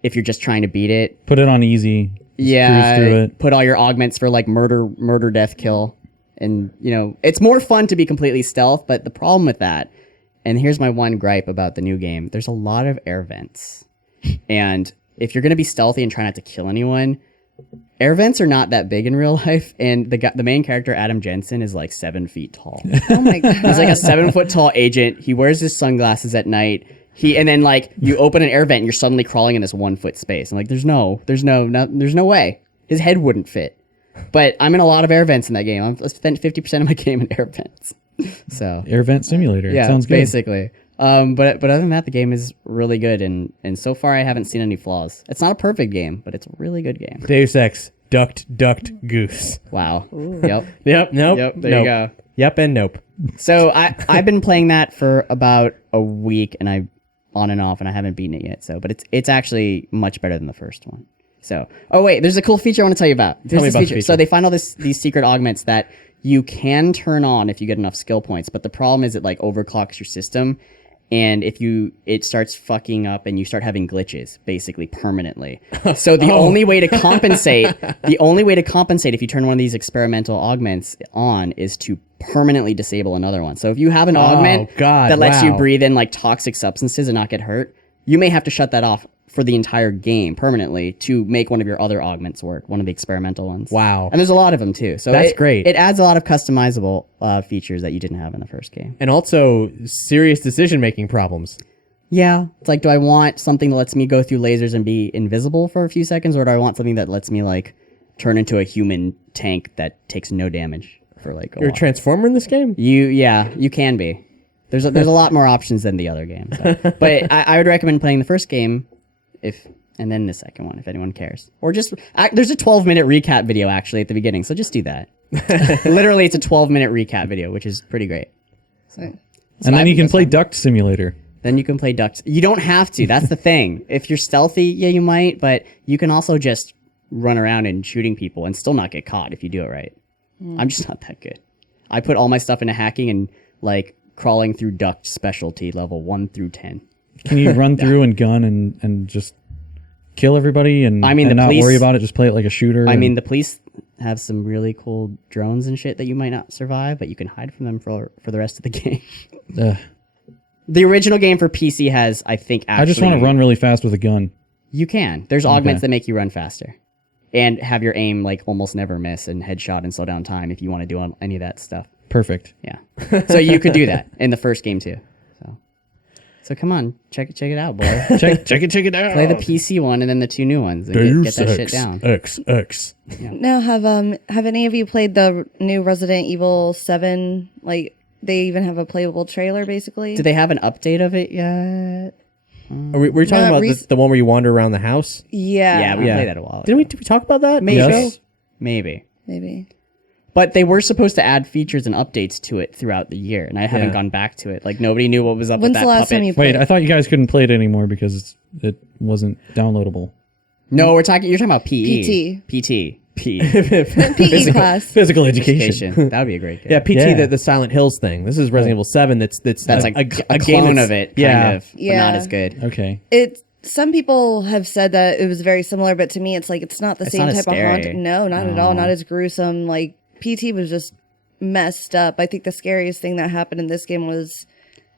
if you're just trying to beat it, Put it on easy. Just cruise through it. put all your augments for like murder, death, kill, and it's more fun to be completely stealth. But the problem with that, and here's my one gripe about the new game: there's a lot of air vents, and if you're gonna be stealthy and try not to kill anyone. Air vents are not that big in real life, and the main character, Adam Jensen, is like 7 feet tall. Oh my god. He's like a 7 foot tall agent. He wears his sunglasses at night. And then like you open an air vent and you're suddenly crawling in this 1 foot space. I'm like, there's no way. His head wouldn't fit. But I'm in a lot of air vents in that game. I spent 50% of my game in air vents. So Air Vent Simulator. yeah, Sounds good. basically. But other than that, the game is really good, and so far I haven't seen any flaws. It's not a perfect game, but it's a really good game. Deus Ex. Ducked, goose. Wow. Yep. Yep, nope. Yep, there nope. you go. Yep and nope. So I've been playing that for about a week, and I on and off, and I haven't beaten it yet. So, but it's actually much better than the first one. So, oh wait, there's a cool feature I want to tell you about. Tell me about the feature. So they find all these secret augments that you can turn on if you get enough skill points, but the problem is it like overclocks your system. And it starts fucking up and you start having glitches basically permanently. So the only way to compensate, if you turn one of these experimental augments on is to permanently disable another one. So if you have an augment that lets you breathe in like toxic substances and not get hurt, you may have to shut that off for the entire game permanently to make one of your other augments work, one of the experimental ones. Wow. And there's a lot of them too. So That's great. It adds a lot of customizable features that you didn't have in the first game. And also serious decision-making problems. Yeah. It's like, do I want something that lets me go through lasers and be invisible for a few seconds, or do I want something that lets me like turn into a human tank that takes no damage for like a You're a while? transformer in this game? You can be. There's a lot more options than the other games. So. But I would recommend playing the first game and then the second one if anyone cares. Or just there's a 12-minute recap video actually at the beginning, so just do that. Literally, it's a 12-minute recap video, which is pretty great. So, And then you can play Duct Simulator. Then you can play ducks. You don't have to. That's the thing. If you're stealthy, yeah, you might, but you can also just run around and shooting people and still not get caught if you do it right. I'm just not that good. I put all my stuff into hacking and like crawling through duct specialty level 1 through 10. Can you run through and gun and just kill everybody and I mean, the not police- worry about it? Just play it like a shooter. I mean, the police have some really cool drones and shit that you might not survive, but you can hide from them for the rest of the game. The original game for PC has, I think, actually... I just want to run really fast with a gun. You can. There's augments that make you run faster. And have your aim, like, almost never miss and headshot and slow down time if you want to do any of that stuff. Perfect. Yeah. So you could do that in the first game, too. So come on, check it out, boy. check it out. Play the PC one and then the 2 new ones and get that shit down. XX. Now, have any of you played the new Resident Evil 7? Like, they even have a playable trailer, basically. Do they have an update of it yet? Are we talking Not about the one where you wander around the house? Yeah. Yeah, we played that a while ago. Did we talk about that? Maybe. Yes. Maybe. Maybe. But they were supposed to add features and updates to it throughout the year, and I haven't gone back to it. Like, nobody knew what was up with When's that the last puppet. time you played Wait, I thought you guys couldn't play it anymore because it wasn't downloadable. No, you're talking about PE. PT. PE class? Physical education. That would be a great game. Yeah, PT, Yeah. the Silent Hills thing. This is Resident Evil 7. That's Like a game clone that's- of it, Yeah. kind of, but Yeah. not as good. Okay. Some people have said that it was very similar, but to me, it's like it's not the It's same not as type of scary. haunt. No, not at all. Not as gruesome. Like PT was just messed up. I think the scariest thing that happened in this game was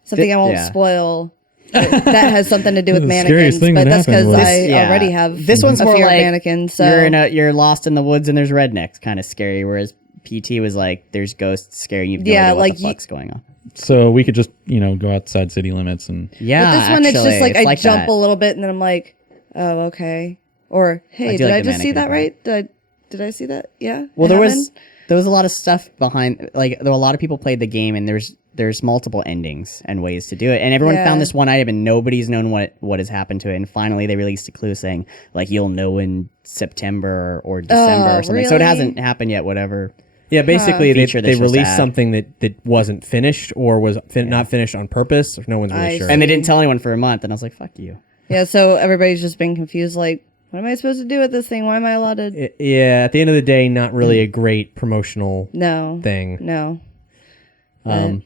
something I won't yeah. spoil. That has something to do with The mannequins, scariest thing but that that's happened because was- I already have This one's a more fear like of mannequins. So you're lost in the woods and there's rednecks, kind of scary. Whereas PT was like there's ghosts scaring you. Yeah, Yeah, what like the fuck's going on? So we could just, go outside city limits and Yeah, with this one, it's just like actually, I it's jump that. a little bit and then I'm like, oh, okay. Or hey, do did like I the just see that mannequin right? Did I see that? Yeah. Well, it there happened? was a lot of stuff behind. Like there were a lot of people played the game, and there's multiple endings and ways to do it. And everyone Yeah. found this one item, and nobody's known what has happened to it. And finally, they released a clue saying like you'll know in September or December or something. So it really? hasn't happened yet. Whatever. Yeah, basically Feature they they're supposed to released add. something that wasn't finished or was not finished on purpose. No one's really I sure. And they didn't tell anyone for a month, and I was like, "Fuck you." Yeah, so everybody's just been confused, like, What am I supposed to do with this thing? Why am I allowed to? Yeah, at the end of the day, not really a great promotional No. thing. No. I'll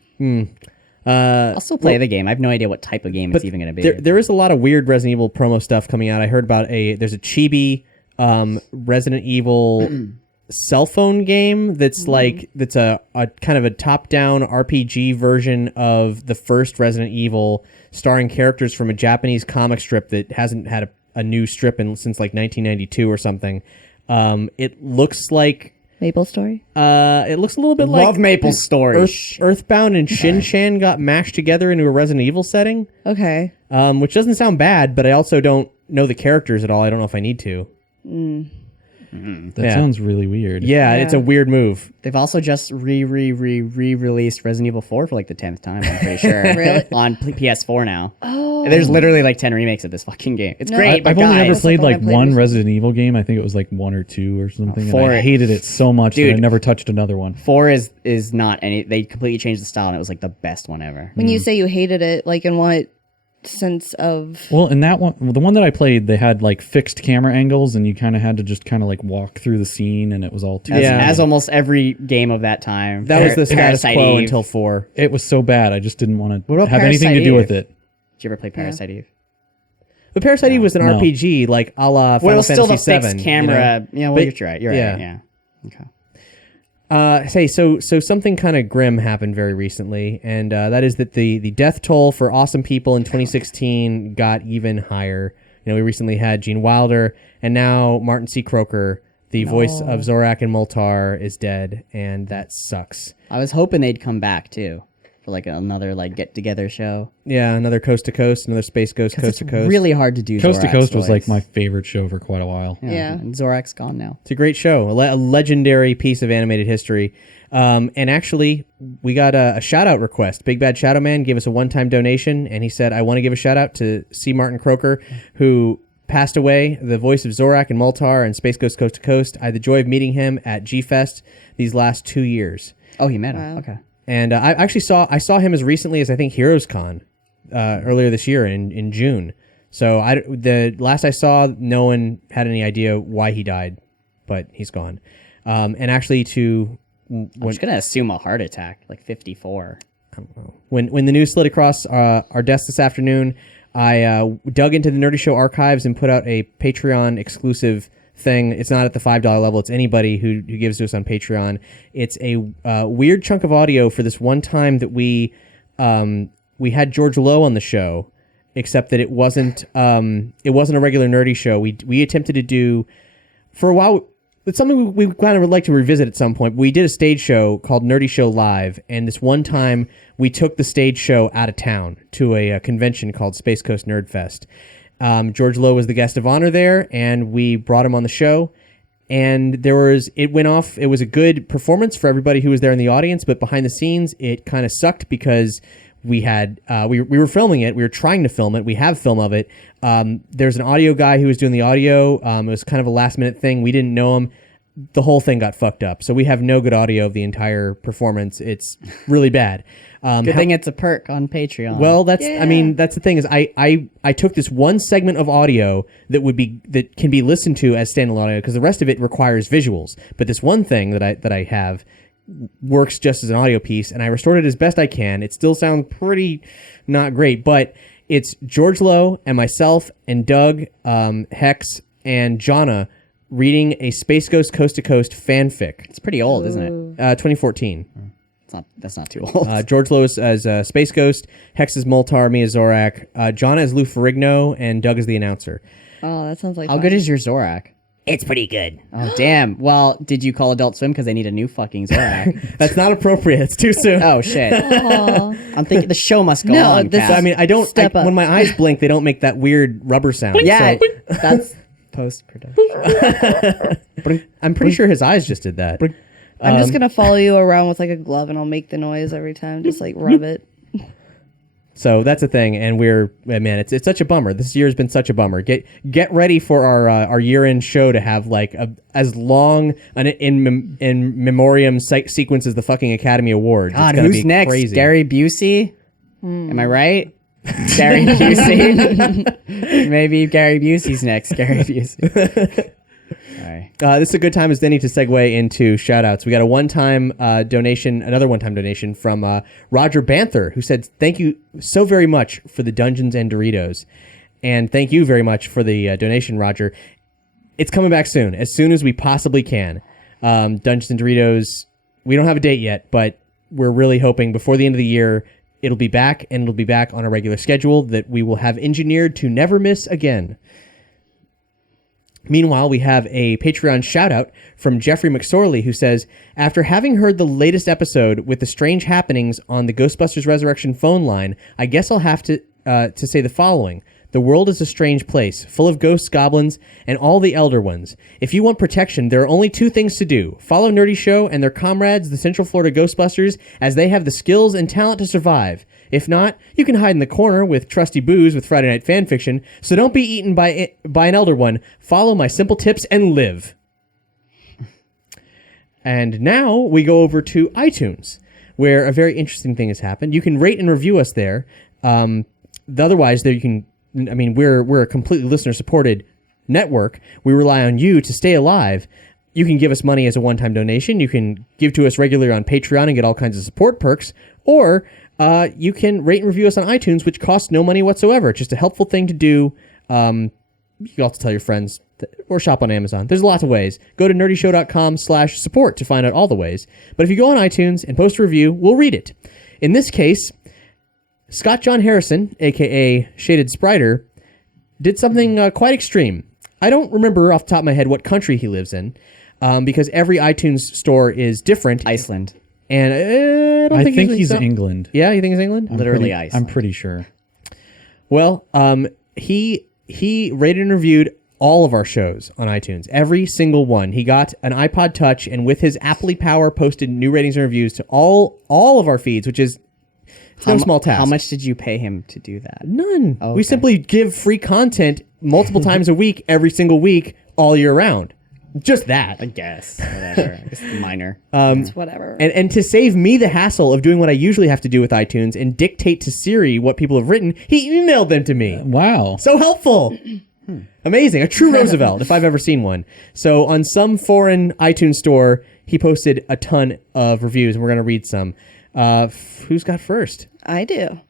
still play the game. I have no idea what type of game it's even going to be. There is a lot of weird Resident Evil promo stuff coming out. I heard about there's a chibi Resident Evil cell phone game that's that's a kind of a top-down RPG version of the first Resident Evil, starring characters from a Japanese comic strip that hasn't had a new strip since like 1992 or something. It looks like Maple Story? it looks a little bit like Love Maple Story. Earthbound and Shin-Chan got mashed together into a Resident Evil setting, Okay. which doesn't sound bad, but I also don't know the characters at all. I don't know if I need to. That sounds really weird. Yeah, it's a weird move. They've also just re-released Resident Evil 4 for like the 10th time, I'm pretty sure. Really? On PS4 now. Oh. And there's literally like 10 remakes of this fucking game. It's No. great, but I've only ever guys, played That's like the one I played one recently. Resident Evil game. I think it was like 1 or 2 or something. And four- I hated it so much that I Dude. never touched another one. 4 is not any. They completely changed the style, and it was like the best one ever. When you say you hated it, like in what sense of? Well, in that one, the one that I played, they had like fixed camera angles, and you kind of had to just kind of like walk through the scene, and it was all too. As almost every game of that time. That was the status Parasite quo Eve. until 4. It was so bad. I just didn't want What to about have anything to Parasite do Eve? with it. Did you ever play Parasite Eve? But Parasite Eve was an No. RPG, like a la Final Well, it was still the Fantasy VII. fixed camera. You know? Well, But- you're right. You're yeah. right. Yeah. Okay. So something kind of grim happened very recently, and that is that the death toll for awesome people in 2016 got even higher. You know, we recently had Gene Wilder, and now Martin C. Croker, the voice of Zorak and Moltar, is dead, and that sucks. I was hoping they'd come back too for like another like get together show. Yeah, another Coast to Coast, another Space Ghost Coast to Coast. Really hard to do. Coast to Zorak's Coast was like voice. my favorite show for quite a while. Yeah. And Zorak's gone now. It's a great show, a legendary piece of animated history. And actually, we got a shout-out request. Big Bad Shadow Man gave us a one-time donation, and he said, I want to give a shout-out to C. Martin Croker, who passed away, the voice of Zorak and Moltar and Space Ghost Coast to Coast. I had the joy of meeting him at G-Fest these last 2 years. Oh, he met him. Okay. And I actually saw him as recently as, I think, Heroes Con earlier this year in June. So the last I saw, no one had any idea why he died, but he's gone. And actually I'm just gonna assume a heart attack, like 54. When the news slid across our desk this afternoon, I dug into the Nerdy Show archives and put out a Patreon exclusive thing. It's not at the $5 level. It's anybody who gives to us on Patreon. It's a weird chunk of audio for this one time that we had George Lowe on the show, except that it wasn't a regular Nerdy Show. We attempted to do for a while. It's something we kind of would like to revisit at some point. We did a stage show called Nerdy Show Live, and this one time we took the stage show out of town to a convention called Space Coast Nerd Fest. George Lowe was the guest of honor there, and we brought him on the show. And it went off. It was a good performance for everybody who was there in the audience, but behind the scenes, it kind of sucked because we were filming it. We were trying to film it. We have film of it. There's an audio guy who was doing the audio. It was kind of a last minute thing. We didn't know him. The whole thing got fucked up. So we have no good audio of the entire performance. It's really bad. Good thing it's a perk on Patreon. Well, that's the thing is I took this one segment of audio that can be listened to as standalone audio because the rest of it requires visuals. But this one thing that I have works just as an audio piece, and I restored it as best I can. It still sounds pretty not great, but it's George Lowe and myself and Doug, Hex, and Jonna reading a Space Ghost Coast to Coast fanfic. it's pretty old, isn't it? 2014. That's not too old. George Lowe is as Space Ghost, Hex is Moltar, me is Zorak, Jonna is Lou Ferrigno, and Doug is the announcer. Oh, that sounds like How fun. good is your Zorak? It's pretty good. Oh, damn. Well, did you call Adult Swim because they need a new fucking Zorak? That's not appropriate. It's too soon. Oh, shit. I'm thinking the show must go No, on. this Pat. is- I mean, Step up. when my eyes blink, they don't make that weird rubber sound. yeah, So that's post-production. I'm pretty sure his eyes just did that. I'm just gonna follow you around with like a glove, and I'll make the noise every time. Just like rub it. So that's a thing, and it's such a bummer. This year has been such a bummer. Get ready for our year-end show to have like as long an in memoriam sequence as the fucking Academy Awards. God, It's gonna who's be next? Crazy. Gary Busey? Am I right? Gary Busey. Maybe Gary Busey's next. Gary Busey. All right. This is a good time as Denny to segue into shout-outs. We got a one-time donation, another one-time donation from Roger Banther, who said, thank you so very much for the Dungeons and Doritos. And thank you very much for the donation, Roger. It's coming back soon as we possibly can. Dungeons and Doritos, we don't have a date yet, but we're really hoping before the end of the year, it'll be back, and it'll be back on a regular schedule that we will have engineered to never miss again. Meanwhile, we have a Patreon shout-out from Jeffrey McSorley, who says, after having heard the latest episode with the strange happenings on the Ghostbusters Resurrection phone line, I guess I'll have to say the following. The world is a strange place, full of ghosts, goblins, and all the Elder Ones. If you want protection, there are only two things to do. Follow Nerdy Show and their comrades, the Central Florida Ghostbusters, as they have the skills and talent to survive. If not, you can hide in the corner with trusty booze with Friday Night Fanfiction, so don't be eaten by an Elder One. Follow my simple tips and live. And now we go over to iTunes, where a very interesting thing has happened. You can rate and review us there. Otherwise, there you can... I mean, we're a completely listener-supported network. We rely on you to stay alive. You can give us money as a one-time donation. You can give to us regularly on Patreon and get all kinds of support perks. Or you can rate and review us on iTunes, which costs no money whatsoever. It's just a helpful thing to do. You can also tell your friends or shop on Amazon. There's lots of ways. Go to nerdyshow.com/support to find out all the ways. But if you go on iTunes and post a review, we'll read it. In this case... Scott John Harrison, a.k.a. Shaded Spriter, did something quite extreme. I don't remember off the top of my head what country he lives in, because every iTunes store is different. Iceland. And I think he's England. Yeah, you think he's England? Literally Iceland. I'm pretty sure. Well, he rated and reviewed all of our shows on iTunes, every single one. He got an iPod Touch, and with his Appley Power posted new ratings and reviews to all of our feeds, which is... It's no small task. How much did you pay him to do that? None. Oh, okay. We simply give free content multiple times a week, every single week, all year round. Just that. I guess. Whatever. It's minor. It's whatever. And to save me the hassle of doing what I usually have to do with iTunes and dictate to Siri what people have written, he emailed them to me. Wow. So helpful. Amazing. A true Roosevelt, if I've ever seen one. So on some foreign iTunes store, he posted a ton of reviews, and we're going to read some. Who's got first? I do.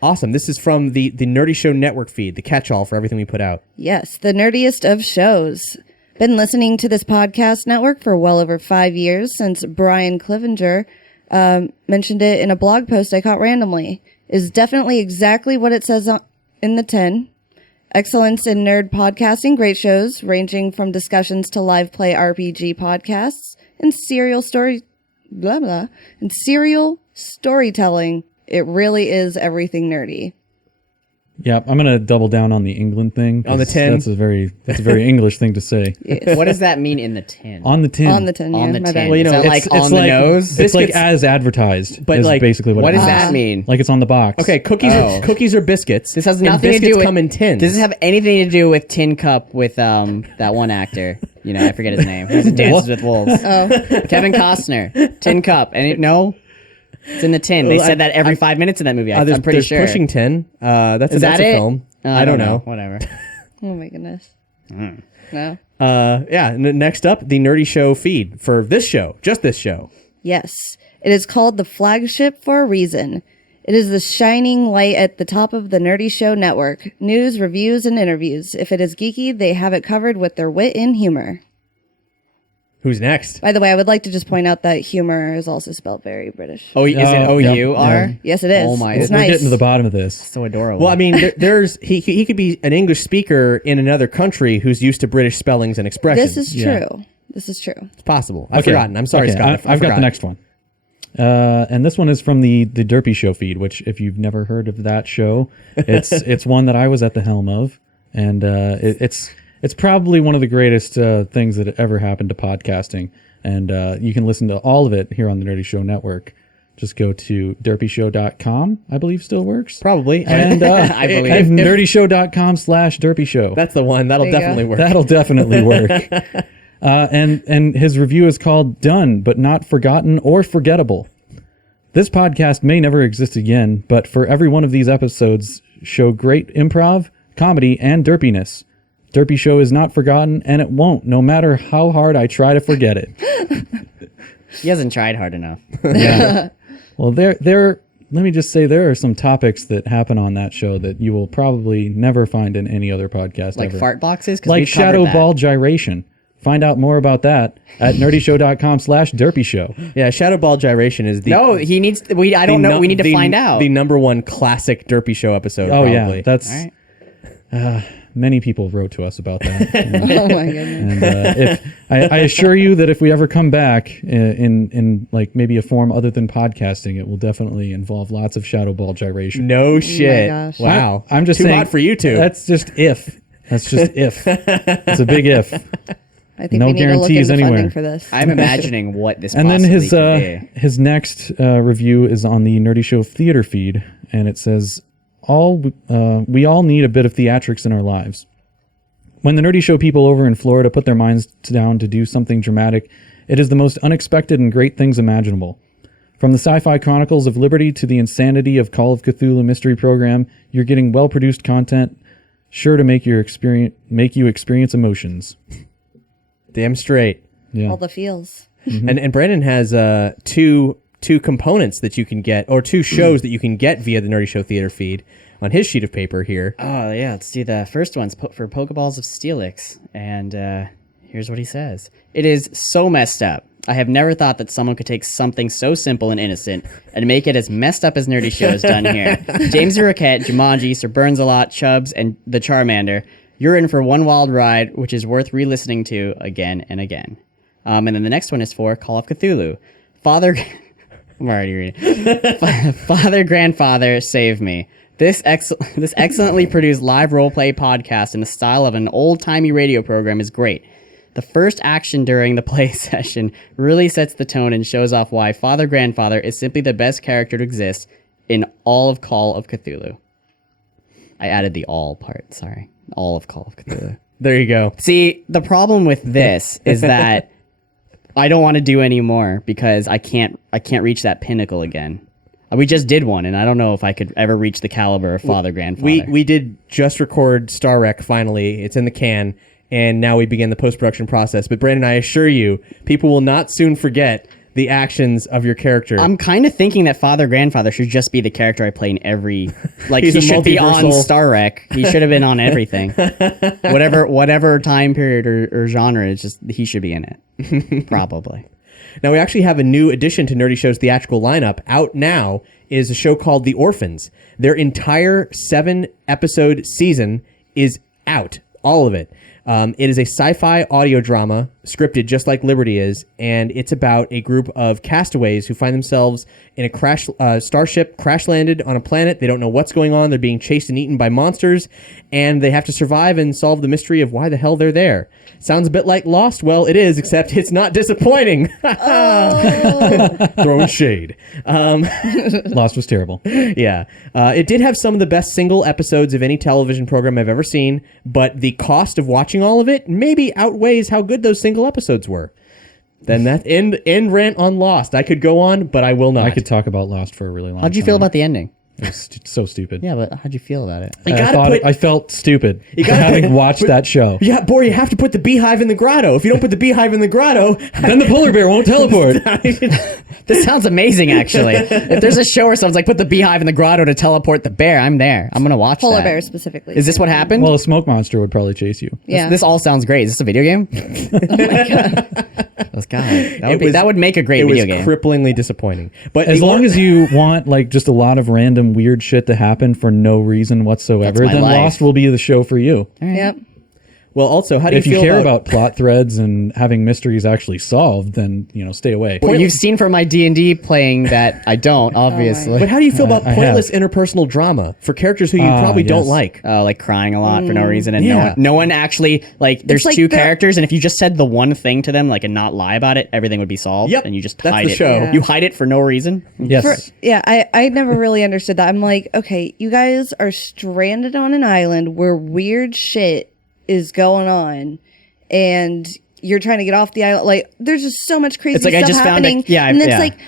Awesome. This is from the Nerdy Show Network feed, the catch-all for everything we put out. Yes, the nerdiest of shows. Been listening to this podcast network for well over 5 years since Brian Clivenger mentioned it in a blog post I caught randomly. Is definitely exactly what it says in the tin. Excellence in nerd podcasting, great shows ranging from discussions to live play RPG podcasts and serial storytelling. It really is everything nerdy. Yeah, I'm gonna double down on the England thing. On the tin? That's a very English thing to say. Yes. What does that mean in the tin? On the tin. On the tin, On yeah, the my tin. bad. Well, you know, is that it's like on the nose? It's like Biscuits- as advertised. But is like, basically what What it does means. that mean? Like it's on the box. Okay, cookies are biscuits. This has and nothing to biscuits do with... come in tins. Does this have anything to do with Tin Cup with that one actor? You know, I forget his name. Who's in Dances with Wolves? Oh, Kevin Costner. Tin Cup. No? It's in the tin. They Well, said that every 5 minutes in that movie. I'm there's pretty sure. Pushing Tin. That's Is that a it? film. I don't know. Whatever. oh my goodness. No. Yeah. Next up, the Nerdy Show feed for this show, just this show. Yes. It is called the flagship for a reason. It is the shining light at the top of the Nerdy Show network. News, reviews, and interviews. If it is geeky, they have it covered with their wit and humor. Who's next? By the way, I would like to just point out that humor is also spelled very British. Oh, is it yeah, O-U-R? yeah. Yes, it is. Oh my- It's We're nice. getting to the bottom of this. So adorable. Well, I mean, there's he could be an English speaker in another country who's used to British spellings and expressions. This is Yeah. true. This is true. It's possible. I've forgotten. I'm sorry, Okay, Scott. I've got forgot. the next one. And this one is from the Derpy Show feed, which if you've never heard of that show, it's one that I was at the helm of, and it's probably one of the greatest things that ever happened to podcasting. And you can listen to all of it here on the Nerdy Show Network. Just go to derpyshow.com, I believe still works. Probably. And I believe. and nerdyshow.com/derpyshow. That's the one. That'll There you definitely go. work. That'll definitely work. And his review is called Done, But Not Forgotten or Forgettable. This podcast may never exist again, but for every one of these episodes show great improv, comedy, and derpiness. Derpy Show is not forgotten, and it won't, no matter how hard I try to forget it. He hasn't tried hard enough. Yeah. Well, let me just say there are some topics that happen on that show that you will probably never find in any other podcast Like ever. fart boxes? 'Cause Like we've covered shadow that. ball gyration. Find out more about that at nerdyshow.com/derpyshow. Yeah, shadow ball gyration is the No, he needs. I don't know. We need to find out. the number one classic Derpy Show episode. Oh, probably. yeah. That's All right. many people wrote to us about that. Oh my goodness. And if I assure you that if we ever come back in like maybe a form other than podcasting, it will definitely involve lots of shadow ball gyration. No shit. gosh. Wow. I'm just too saying, hot for you two. That's just if. That's just if. It's a big if. I think No we need to look guarantees into anywhere. funding for this. I'm imagining what this. And then possibly could be. his next review is on the Nerdy Show theater feed, and it says, we all need a bit of theatrics in our lives. When the Nerdy Show people over in Florida put their minds down to do something dramatic, it is the most unexpected and great things imaginable. From the sci-fi chronicles of Liberty to the insanity of Call of Cthulhu mystery program, you're getting well-produced content sure to make you experience emotions. Damn straight. Yeah. All the feels. And Brandon has two components that you can get, or two shows that you can get via the Nerdy Show theater feed on his sheet of paper here. Oh yeah, let's do the first one's for Pokeballs of Steelix, and here's what he says: "It is so messed up. I have never thought that someone could take something so simple and innocent and make it as messed up as Nerdy Show has done here. James Roquette, Jumanji, Sir Burns-a-Lot, Chubbs, and the Charmander. You're in for one wild ride, which is worth re-listening to again and again." And then the next one is for Call of Cthulhu. Father, I'm already reading. Father, grandfather, save me. This excellently produced live roleplay podcast in the style of an old-timey radio program is great. The first action during the play session really sets the tone and shows off why Father Grandfather is simply the best character to exist in all of Call of Cthulhu. I added the all part, sorry. All of Call of Cthulhu. There you go. See, the problem with this is that I don't want to do any more because I can't reach that pinnacle again. We just did one, and I don't know if I could ever reach the caliber of Father Grandfather. We did just record Star Rec finally. It's in the can, and now we begin the post-production process. But Brandon, I assure you, people will not soon forget the actions of your character. I'm kind of thinking that Father Grandfather should just be the character I play in every... Like, He's he a should be on multiversal- Star Rec. He should have been on everything. Whatever time period or genre, it's just he should be in it. Probably. Now, we actually have a new addition to Nerdy Show's theatrical lineup. Out now is a show called The Orphans. Their entire 7-episode season is out. All of it. It is a sci-fi audio drama, scripted just like Liberty is, and it's about a group of castaways who find themselves in a starship crash-landed on a planet. They don't know what's going on. They're being chased and eaten by monsters, and they have to survive and solve the mystery of why the hell they're there. Sounds a bit like Lost. Well, it is, except it's not disappointing. Throwing shade. Lost was terrible. Yeah. It did have some of the best single episodes of any television program I've ever seen, but the cost of watching all of it maybe outweighs how good those single episodes were. Then that end rant on Lost. I could go on, but I will not. I could talk about Lost for a really long time. How'd you feel about the ending? It was so stupid. Yeah, but how'd you feel about it? You gotta put- I felt stupid You gotta having put- watched that show. Yeah, boy, you have to put the beehive in the grotto. If you don't put the beehive in the grotto, Then the polar bear won't teleport. This sounds amazing, actually. If there's a show where someone's like, put the beehive in the grotto to teleport the bear, I'm there. I'm going to watch Polar that. bears specifically. Is this what happened? Well, a smoke monster would probably chase you. Yeah. This all sounds great. Is this a video game? Oh my God. That would make a great it video was game. cripplingly disappointing. But As long as you want like just a lot of random weird shit to happen for no reason whatsoever, That's my then life. Lost will be the show for you. Yep. well, also, how do If you you feel care about plot threads and having mysteries actually solved, then stay away. Well, you've seen from my D&D playing that I don't, obviously. But how do you feel about I have. pointless interpersonal drama for characters who you probably don't yes. like? Like crying a lot for no reason, and Yeah. no one actually like. There's like two the- characters, and if you just said the one thing to them, like, and not lie about it, everything would be solved. Yep, and you just that's hide the it. show. Yeah. You hide it for no reason. Yes. I never really understood that. I'm like, okay, you guys are stranded on an island where weird shit is going on, and you're trying to get off the island. Like, there's just so much crazy It's like, I stuff just found happening. a- yeah, and it's yeah. like,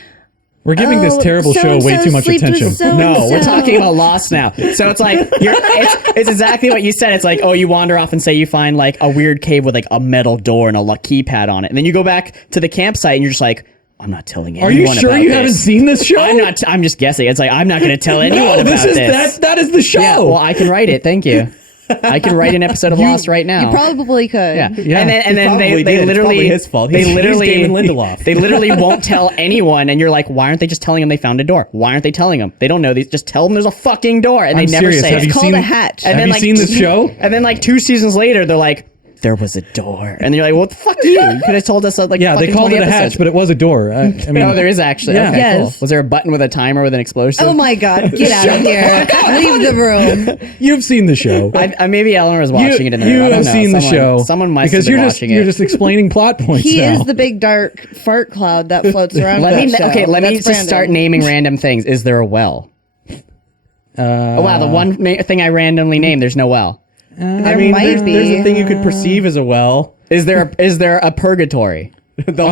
We're giving this terrible show way too much attention. No, we're talking about Lost now. So it's like it's exactly what you said. It's like, oh, you wander off and say you find like a weird cave with like a metal door and a keypad on it, and then you go back to the campsite and you're just like, I'm not telling anyone. Are you sure about you this. haven't seen this show? I'm not. I'm just guessing. It's like I'm not going to tell anyone about this. That is the show. Yeah, well, I can write it. Thank you. I can write an episode of Lost right now. You probably could. Yeah. Yeah. And then Probably they did. It's literally probably his fault. They He's literally David Lindelof. They literally won't tell anyone, and you're like, why aren't they just telling them they found a door? Why aren't they telling them? They don't know these. Just tell them there's a fucking door, and I'm they never serious. say Have it. you It's called seen a hatch. And Have then, you like, seen this show? And then like 2 seasons later, they're like, there was a door, and you're like, well, fuck you. You could have told us like Yeah, they fucking called 20 it a episodes. hatch, but it was a door. I mean, No, there is actually. Yeah. Okay, Yes. cool. Was there a button with a timer with an explosive? Oh my God! Get out of here! Leave the room. you've seen the show. Maybe Eleanor was watching it in the you room. I don't have know. seen the show. Someone might because have been you're watching you're it. just explaining plot points He now. is the big dark fart cloud that floats around. Let that me show. let me That's just start Brandon. naming random things. Is there a well? Oh wow, the one thing I randomly named. There's no well. There might there's be. a thing you could perceive as a well. Is there a purgatory? The the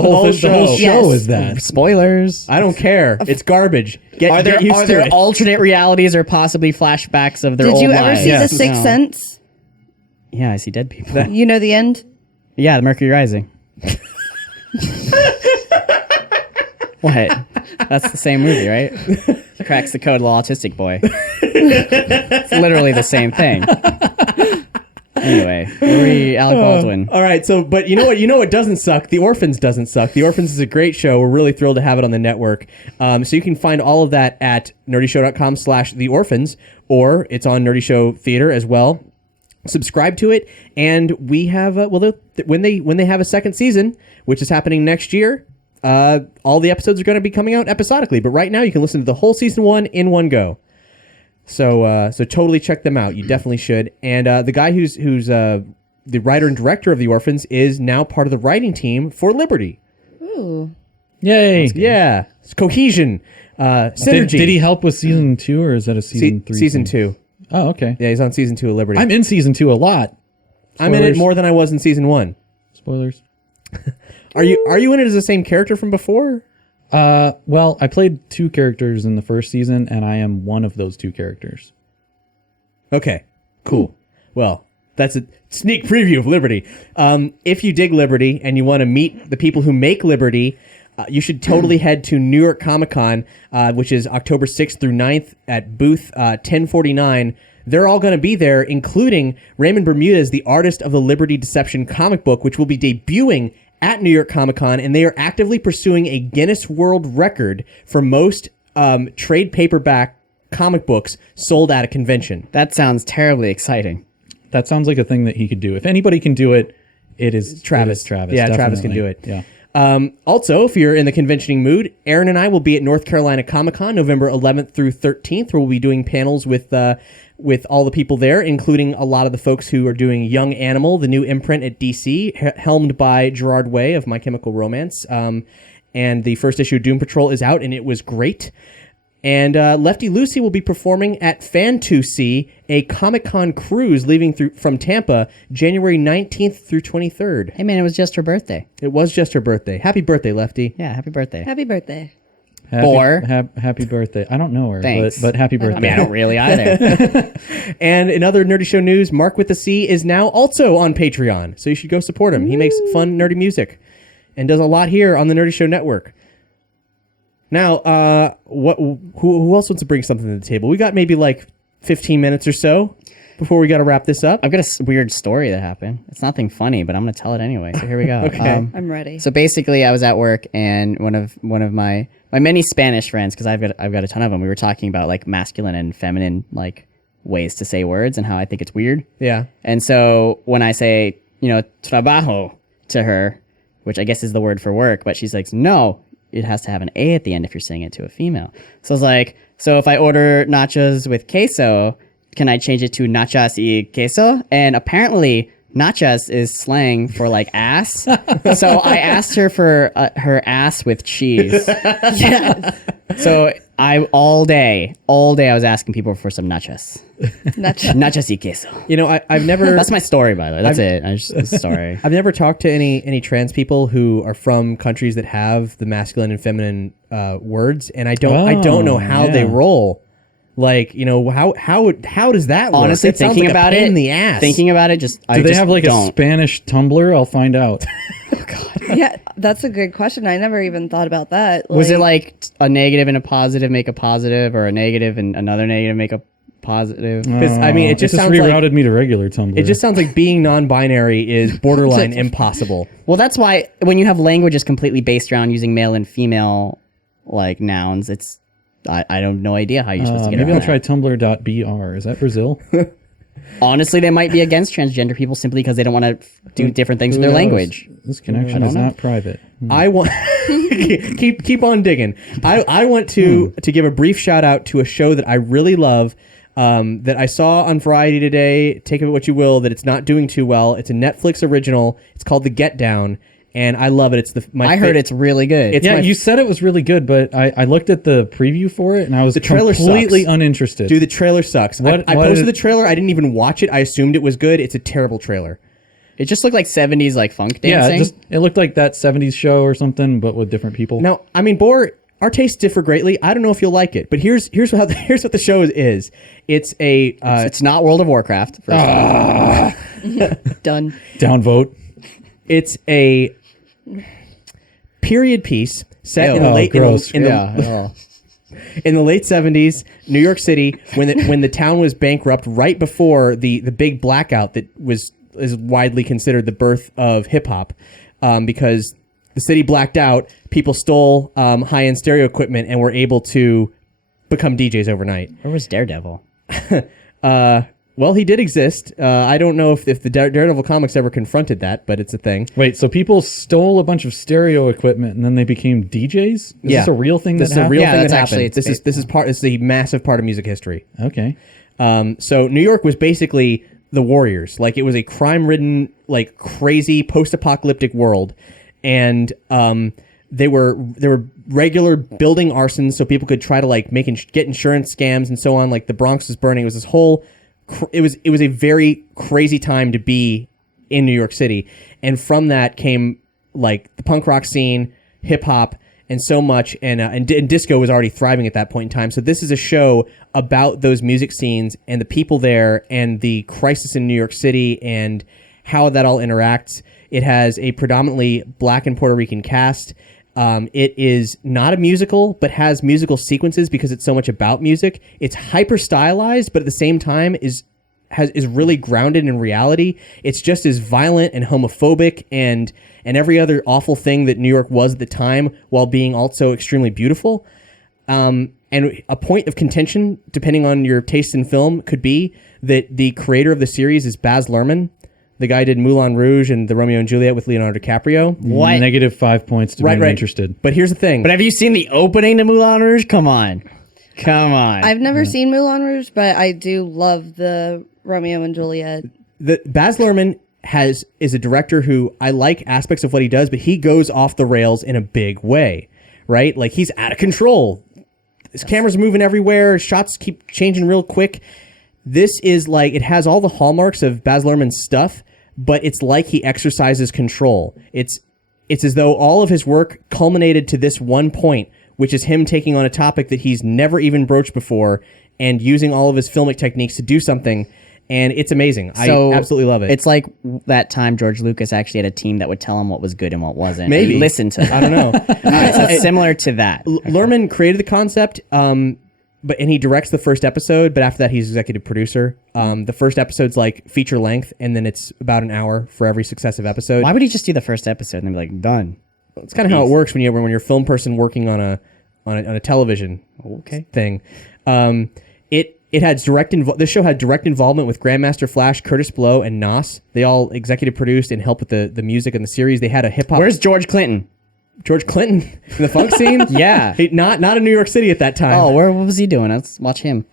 whole show Yes. is that. Spoilers. I don't care. It's garbage. Get used to it. alternate realities or possibly flashbacks of their Did old you ever lives? see Yes. The Sixth No. Sense? Yeah, I see dead people. You know the end. Yeah, the Mercury Rising. What? That's the same movie, right? He cracks the code, little autistic boy. It's literally the same thing. Anyway, where were you, Alec Baldwin? All right, so but you know what? You know what doesn't suck? The Orphans doesn't suck. The Orphans is a great show. We're really thrilled to have it on the network. So you can find all of that at nerdyshow.com/The Orphans, or it's on Nerdy Show Theater as well. Subscribe to it, and we have when they have a second season, which is happening next year. All the episodes are going to be coming out episodically, but right now you can listen to the whole season 1 in one go. So totally check them out. You definitely should. And the guy who's the writer and director of The Orphans is now part of the writing team for Liberty. Ooh. Yay! Yeah, it's cohesion, synergy. Did he help with season 2, or is that a season 3? Season thing? 2. Oh, okay. Yeah, he's on season 2 of Liberty. I'm in season 2 a lot. I'm in it Spoilers. more than I was in season 1. Spoilers. Are you in it as the same character from before? Well, I played 2 characters in the first season, and I am one of those 2 characters. Okay, cool. Well, that's a sneak preview of Liberty. If you dig Liberty and you want to meet the people who make Liberty, you should totally head to New York Comic Con, which is October 6th through 9th at booth 1049. They're all going to be there, including Raymond Bermudez, the artist of the Liberty Deception comic book, which will be debuting at New York Comic Con, and they are actively pursuing a Guinness World Record for most trade paperback comic books sold at a convention. That sounds terribly exciting. That sounds like a thing that he could do. If anybody can do it, it is Travis. It is Travis. Yeah, Travis can do definitely. it. Yeah. Also, if you're in the conventioning mood, Aaron and I will be at North Carolina Comic Con November 11th through 13th, where we'll be doing panels with all the people there, including a lot of the folks who are doing Young Animal, the new imprint at DC, helmed by Gerard Way of My Chemical Romance. And the first issue of Doom Patrol is out, and it was great. And Lefty Lucy will be performing at Fan2C, a Comic-Con cruise leaving from Tampa, January 19th through 23rd. Hey man, it was just her birthday. It was just her birthday. Happy birthday, Lefty. Yeah, happy birthday. Happy birthday. Happy birthday. I don't know her, Thanks. but happy birthday. I mean, I don't really either. And in other Nerdy Show news, Mark with the C is now also on Patreon, so you should go support him. He makes fun, nerdy music and does a lot here on the Nerdy Show Network. Now, who else wants to bring something to the table? We got maybe like 15 minutes or so before we got to wrap this up. I've got a weird story that happened. It's nothing funny, but I'm going to tell it anyway. So here we go. Okay. I'm ready. So basically, I was at work, and one of my many Spanish friends, because I've got a ton of them. We were talking about like masculine and feminine like ways to say words and how I think it's weird. Yeah. And so when I say trabajo to her, which I guess is the word for work, but she's like, no, it has to have an A at the end if you're saying it to a female. So I was like, so if I order nachos with queso, can I change it to nachas y queso? And apparently nachas is slang for like ass. So I asked her for her ass with cheese. Yes. So All day I was asking people for some nachos. Nachos y queso. You know, I've never. That's my story, by the way. That's it. It's a story. I've never talked to any trans people who are from countries that have the masculine and feminine words, and I don't know how they roll. Like, you know, how does that work? Honestly, It sounds thinking like a about pain it, in the ass. thinking about it, Do they have like a Spanish Tumblr? I'll find out. Yeah, that's a good question. I never even thought about that. Was it like a negative and a positive make a positive, or a negative and another negative make a positive? I mean, it just sounds rerouted like, me to regular Tumblr. it just sounds like being non-binary is borderline impossible. Well, that's why when you have languages completely based around using male and female like nouns, it's I don't have no idea how you're supposed to get maybe around I'll try that. tumblr.br. Is that Brazil? Honestly, they might be against transgender people simply because they don't want to do different things with their Who knows? language. This connection is not private. I want keep on digging. I want to give a brief shout out to a show that I really love, that I saw on Variety today. Take of it what you will. That it's not doing too well. It's a Netflix original. It's called The Get Down, and I love it. It's I heard it's really good. It's Yeah, my- you said it was really good, but I looked at the preview for it and I was trailer completely sucks. uninterested. Dude, the trailer sucks. I What posted is- the trailer. I didn't even watch it. I assumed it was good. It's a terrible trailer. It just looked like 70s like funk yeah, dancing. it looked like that 70s show or something, but with different people. Now, I mean, Boar, our tastes differ greatly. I don't know if you'll like it, but here's what the show is. It's a It's not World of Warcraft. First off. Done. Downvote. it's a period piece set Ew. in the Oh, late gross. in the in the late 70s, New York City, when the town was bankrupt, right before the big blackout that is widely considered the birth of hip hop, because the city blacked out, people stole high-end stereo equipment and were able to become DJs overnight. Where was Daredevil? Well, he did exist. I don't know if the Daredevil comics ever confronted that, but it's a thing. Wait, so people stole a bunch of stereo equipment and then they became DJs? Is this a real thing This that is a happened? real Yeah, thing that that's happened. actually- This is a massive part of music history. Okay. So New York was basically the Warriors. Like, it was a crime-ridden, like, crazy post-apocalyptic world, and they were regular building arsons, so people could try to like get insurance scams and so on. Like, the Bronx was burning. It was this whole. It was a very crazy time to be in New York City, and from that came like the punk rock scene, hip hop, and so much, and disco was already thriving at that point in time. So this is a show about those music scenes and the people there and the crisis in New York City and how that all interacts. It has a predominantly Black and Puerto Rican cast. It is not a musical, but has musical sequences because it's so much about music. It's hyper stylized, but at the same time is really grounded in reality. It's just as violent and homophobic and every other awful thing that New York was at the time, while being also extremely beautiful. And a point of contention, depending on your taste in film, could be that the creator of the series is Baz Luhrmann. The guy did Moulin Rouge and the Romeo and Juliet with Leonardo DiCaprio. What? Negative 5 points to being interested. But here's the thing. But have you seen the opening to Moulin Rouge? Come on. I've never seen Moulin Rouge, but I do love the Romeo and Juliet. The Baz Luhrmann is a director who I like aspects of what he does, but he goes off the rails in a big way, right? Like, he's out of control. His camera's moving everywhere. Shots keep changing real quick. This is like, it has all the hallmarks of Baz Luhrmann's stuff, but it's like he exercises control. It's as though all of his work culminated to this one point, which is him taking on a topic that he's never even broached before and using all of his filmic techniques to do something. And it's amazing. I absolutely love it. It's like that time George Lucas actually had a team that would tell him what was good and what wasn't. Maybe. And listen to them. I don't know. So it's similar to that. Luhrmann created the concept, and he directs the first episode, but after that he's executive producer. The first episode's like feature length, and then it's about an hour for every successive episode. Why would he just do the first episode and then be like, done? It's kind of how it works when you're a film person working on a television thing. It had this show had direct involvement with Grandmaster Flash, Curtis Blow, and Nas. They all executive produced and helped with the music and the series. They had a hip hop. Where's George Clinton? George Clinton in the funk scene? Yeah. Not in New York City at that time. Oh, what was he doing? Let's watch him.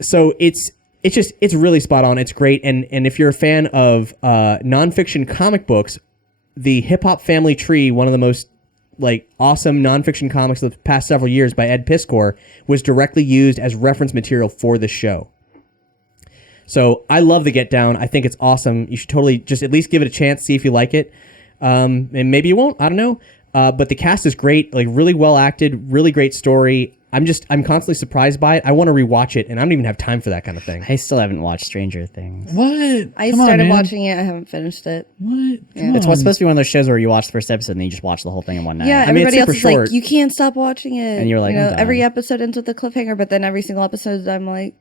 So it's really spot on. It's great. And if you're a fan of nonfiction comic books, the Hip Hop Family Tree, one of the most like awesome nonfiction comics of the past several years by Ed Piskor was directly used as reference material for the show. So I love the Get Down. I think it's awesome. You should totally just at least give it a chance, see if you like it. And maybe you won't. I don't know. But the cast is great, like really well acted, really great story. I'm constantly surprised by it. I want to rewatch it, and I don't even have time for that kind of thing. I still haven't watched Stranger Things. What? I Come on, started man. watching it. I haven't finished it. What? Yeah. It's supposed to be one of those shows where you watch the first episode and then you just watch the whole thing in one night. Yeah, mean, it's everybody else super is short. like, you can't stop watching it. And you're like, you know, I'm done. every episode ends with a cliffhanger, but then every single episode, I'm like,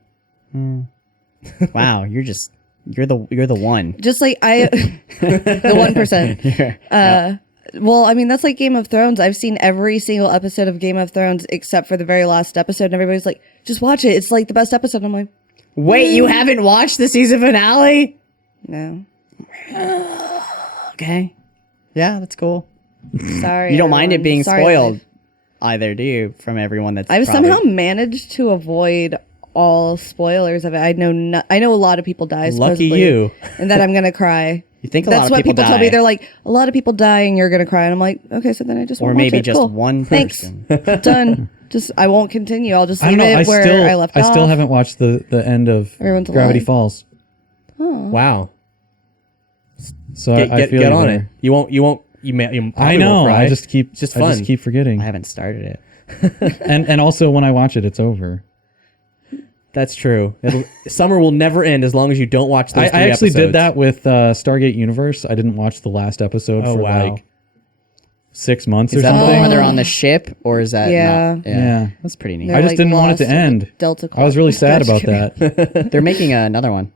Wow, you're the one. just like the 1%. Well, I mean, that's like Game of Thrones. I've seen every single episode of Game of Thrones except for the very last episode, and everybody's like, just watch it. It's like the best episode. I'm like, Wait, you haven't watched the season finale? no. Okay. Yeah, that's cool. Sorry. You don't mind it everyone. being Sorry, spoiled life. either, do you? From everyone that's I've probably- somehow managed to avoid all spoilers of it. I know a lot of people die. Lucky supposedly, you. And that I'm gonna cry. You think a That's lot of what people die. tell me. They're like, a lot of people die and you're gonna cry. And I'm like, okay, so then I just Or won't maybe watch it. just Cool. one Thanks. person. Done. Just I won't continue. I'll just I leave don't know. it where I left off. I still haven't watched the end of Everyone's Gravity alive. Falls. Wow. So Get I feel get you on there. it. You won't. You probably I know. won't cry. I just keep. It's just I fun. just keep forgetting. I haven't started it. And also when I watch it, it's over. That's true. Summer will never end as long as you don't watch those I three actually episodes. did that with Stargate Universe. I didn't watch the last episode Oh, for wow. like 6 months Is or that the one something. where they're on the ship, or is that Yeah. not? Yeah. That's pretty neat. They're, I just like, didn't want it to lost in end. the Delta I was really sad Just about kidding. that. They're making another one.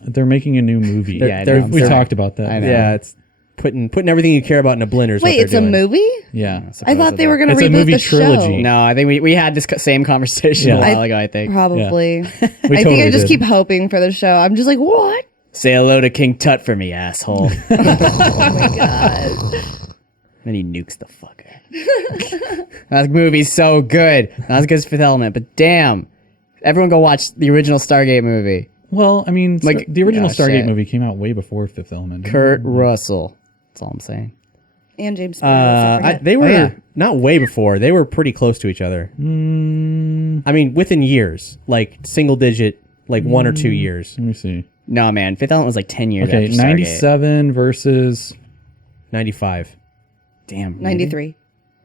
They're making a new movie. Yeah, I know. we talked about that. I know. Yeah, it's putting everything you care about in a blender. Is Wait, what it's they're a doing. movie? Yeah. I thought they were gonna It's a reboot movie the trilogy. show. No, I think we had this same conversation Yeah. a while ago. I think. Probably. We I think totally I just did. keep hoping for the show. I'm just like, what? Say hello to King Tut for me, asshole. Oh my god. Then he nukes the fucker. That movie's so good. Not as good as Fifth Element, but damn. Everyone go watch the original Stargate movie. Well, I mean, Like, the original oh, Stargate shit. movie came out way before Fifth Element. Kurt Russell. That's all I'm saying. And James Spader. They were yeah. not way before. They were pretty close to each other. I mean, within years, like single digit, like 1 or 2 years. Let me see. No, man. Fifth Element was like 10 years Okay, after Stargate. 97 versus 95. Damn. really? 93.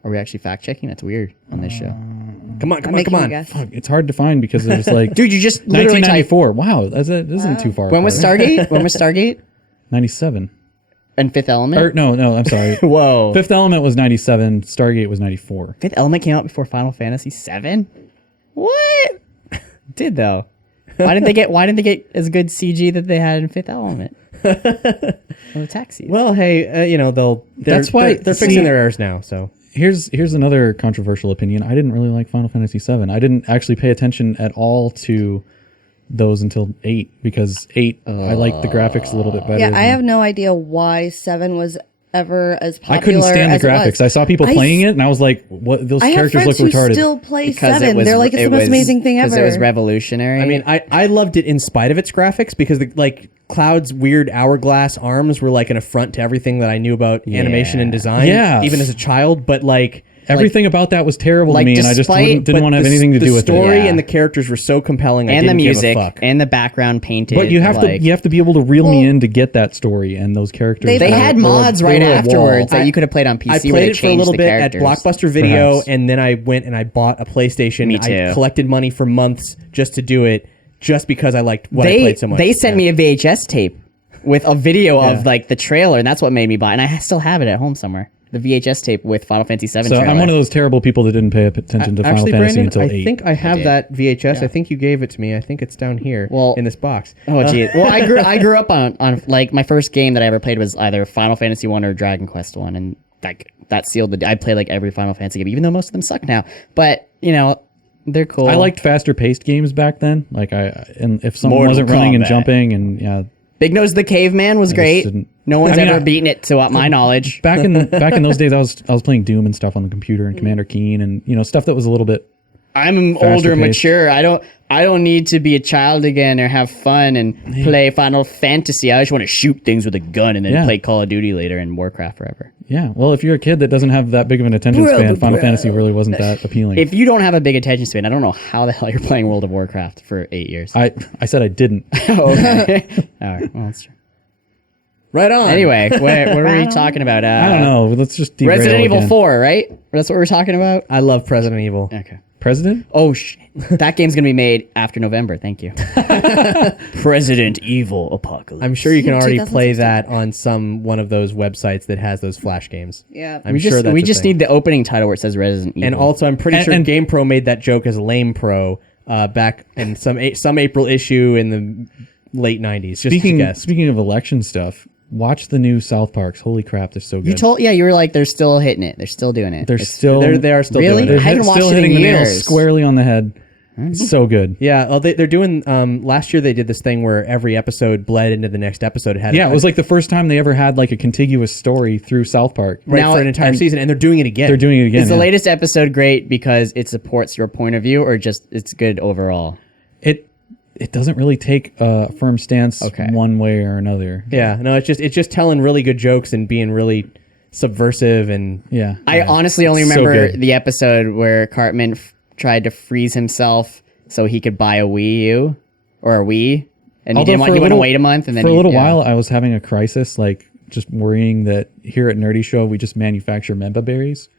Are we actually fact checking? That's weird on this show. Come on, I'm come on, making come a on. guess. Fuck, it's hard to find because it was like Dude, you just literally typed. 1994. Wow, that isn't too far. When was apart. Stargate? When was Stargate? 97? And Fifth Element? Or no, I'm sorry. Whoa. Fifth Element was 97. Stargate was 94. Fifth Element came out before Final Fantasy VII? What? Did though. Why didn't they get as good CG that they had in Fifth Element? Or the taxis. Well, hey, they're That's why- they're see- fixing their errors now. So Here's another controversial opinion. I didn't really like Final Fantasy VII. I didn't actually pay attention at all to those until 8 because 8 I liked the graphics a little bit better. Yeah, I than- have no idea why 7 was ever as popular. I couldn't stand the as it was. graphics. I saw people playing it and I was like, "What? Those I have characters friends look who retarded." still play because 7. They're like, it's the most amazing thing ever. Because it was revolutionary. I mean, I loved it in spite of its graphics because Cloud's weird hourglass arms were like an affront to everything that I knew about animation and design. Yeah. Even as a child, but Everything about that was terrible to like, me, and I just despite- didn't want to have anything to do with the story it. Yeah. and the characters were so compelling. I and the didn't music give a fuck. and the background painted. But you have to be able to reel me in to get that story and those characters. They were- had were- mods they right were a wall. afterwards that you could have played on PC. I where played they it for a changed little the bit characters. at Blockbuster Video, Perhaps. and then I went and I bought a PlayStation. Me I too. collected money for months just to do it, just because I liked what I They played so much. they sent me a VHS tape with a video Yeah. of like the trailer, and that's what made me buy it. And I still have it at home somewhere. The VHS tape with Final Fantasy VII. So trailer. I'm one of those terrible people that didn't pay attention to Final Actually, Fantasy Brandon, until I 8. think I have did. that VHS. Yeah. I think you gave it to me. I think it's down here Well- in this box. Oh geez. Well, I grew up on like my first game that I ever played was either Final Fantasy 1 or Dragon Quest 1, and that sealed the. I played like every Final Fantasy game, even though most of them suck now. But they're cool. I liked faster paced games back then. And if someone Mortal wasn't running and Kombat. jumping and Big Nose the Caveman was great. didn't- No one's I mean, ever beaten it to my knowledge. back in those days, I was playing Doom and stuff on the computer and Commander Keen and stuff that was a little bit I'm Faster older, paced. mature. I don't need to be a child again or have fun and play Final Fantasy. I just want to shoot things with a gun and then Yeah. play Call of Duty later and Warcraft forever. Yeah. Well, if you're a kid that doesn't have that big of an attention span, Final Fantasy really wasn't that appealing. If you don't have a big attention span, I don't know how the hell you're playing World of Warcraft for 8 years. I said I didn't. Oh, okay. All right. Well, that's true. Right on. Anyway, what were we talking about? I don't know. Let's just derail Resident Evil again. 4, right? That's what we're talking about? I love President Evil. Okay. President? Oh, that game's going to be made after November. Thank you. President Evil Apocalypse. I'm sure you can already 2016. play that on one of those websites that has those Flash games. Yeah. I'm we sure just, that's we a just thing. need the opening title where it says Resident Evil. And also, I'm pretty And- sure and- GamePro made that joke as Lame Pro back in some April issue in the late 90s. Just to guess. Speaking of election stuff, watch the new South Parks. Holy crap, they're so good. you were like, they're still hitting it. They're still doing it. They're It's- still They are still Really? doing they're it. I haven't watched still it in hitting the nail years. squarely on the head. It's so good. Yeah, well, they're doing. Last year they did this thing where every episode bled into the next episode. It had Yeah, it was like the first time they ever had like a contiguous story through South Park. right Now- for an entire and- season, and they're doing it again. They're doing it again. Is the yeah. latest episode great because it supports your point of view or just it's good overall? It doesn't really take a firm stance Okay. one way or another. Yeah, no, it's just telling really good jokes and being really subversive and Yeah. I honestly only So remember good. the episode where Cartman tried to freeze himself so he could buy a Wii U or a Wii, and Although he for a want to little- wait a month. And then for a little yeah. while, I was having a crisis, like just worrying that here at Nerdy Show we just manufacture Memba berries.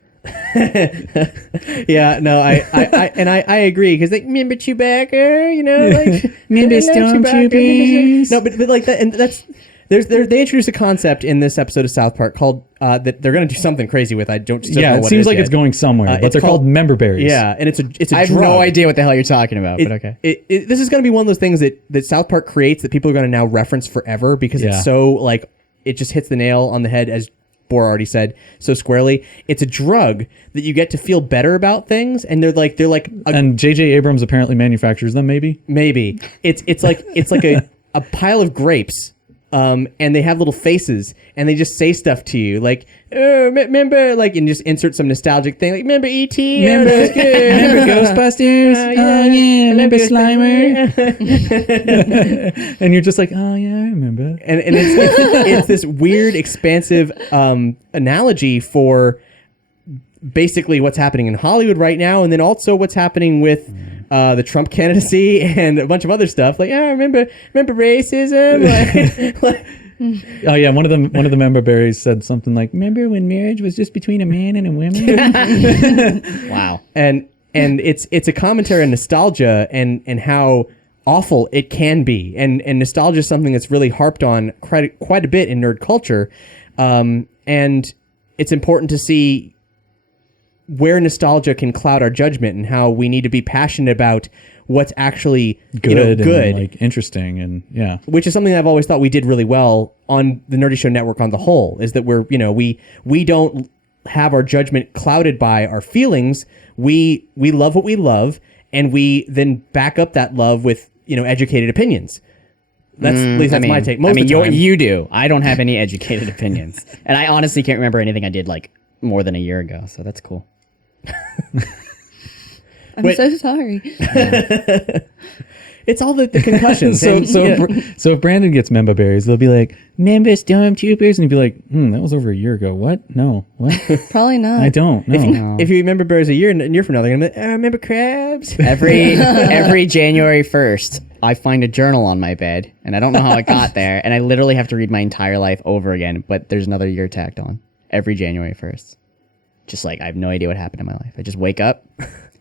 yeah, no, I agree because like remember Chewbacca, you know, like Remember I love Stormtroopers? Chewbacca. No, but like that, and that's they introduced a concept in this episode of South Park called that they're going to do something crazy with. I don't just Yeah, know it what seems is like yet. it's going somewhere, but it's they're called member berries. Yeah, and it's a I have drug. no idea what the hell you're talking about, but okay. This is going to be one of those things that South Park creates that people are going to now reference forever because Yeah. it's so like it just hits the nail on the head, as Bor already said so squarely. It's a drug that you get to feel better about things, and they're like And J.J. Abrams apparently manufactures them, maybe? maybe it's like a pile of grapes. And they have little faces, and they just say stuff to you, like, remember, like, and just insert some nostalgic thing, like, remember E.T.? Remember- That was good. remember Ghostbusters? Oh, yeah, remember Slimer? And you're just like, oh, yeah, I remember. And it's this weird, expansive analogy for basically what's happening in Hollywood right now, and then also what's happening with the Trump candidacy and a bunch of other stuff. Like, remember racism? Like, Oh, yeah, one of the member berries said something like, remember when marriage was just between a man and a woman? Wow. and it's a commentary on nostalgia and how awful it can be, and nostalgia is something that's really harped on quite a bit in nerd culture, and it's important to see where nostalgia can cloud our judgment and how we need to be passionate about what's actually good good, and like interesting, and yeah. which is something that I've always thought we did really well on the Nerdy Show Network on the whole, is that we don't have our judgment clouded by our feelings. We love what we love, and we then back up that love with educated opinions. That's at least that's my take. Most of the time. You do. I don't have any educated opinions, and I honestly can't remember anything I did like more than a year ago. So that's cool. I'm Wait. so sorry. It's all the concussions. So and, so if Brandon gets member berries, they'll be like, remember Stormtroopers? And he'd be like, that was over a year ago. What? No. What? Probably not. I don't know. if you remember bears a year from now, they're gonna be like, remember crabs? Every January 1st, I find a journal on my bed, and I don't know how it got there, and I literally have to read my entire life over again. But there's another year tacked on every January 1st. Just like I have no idea what happened in my life. I just wake up.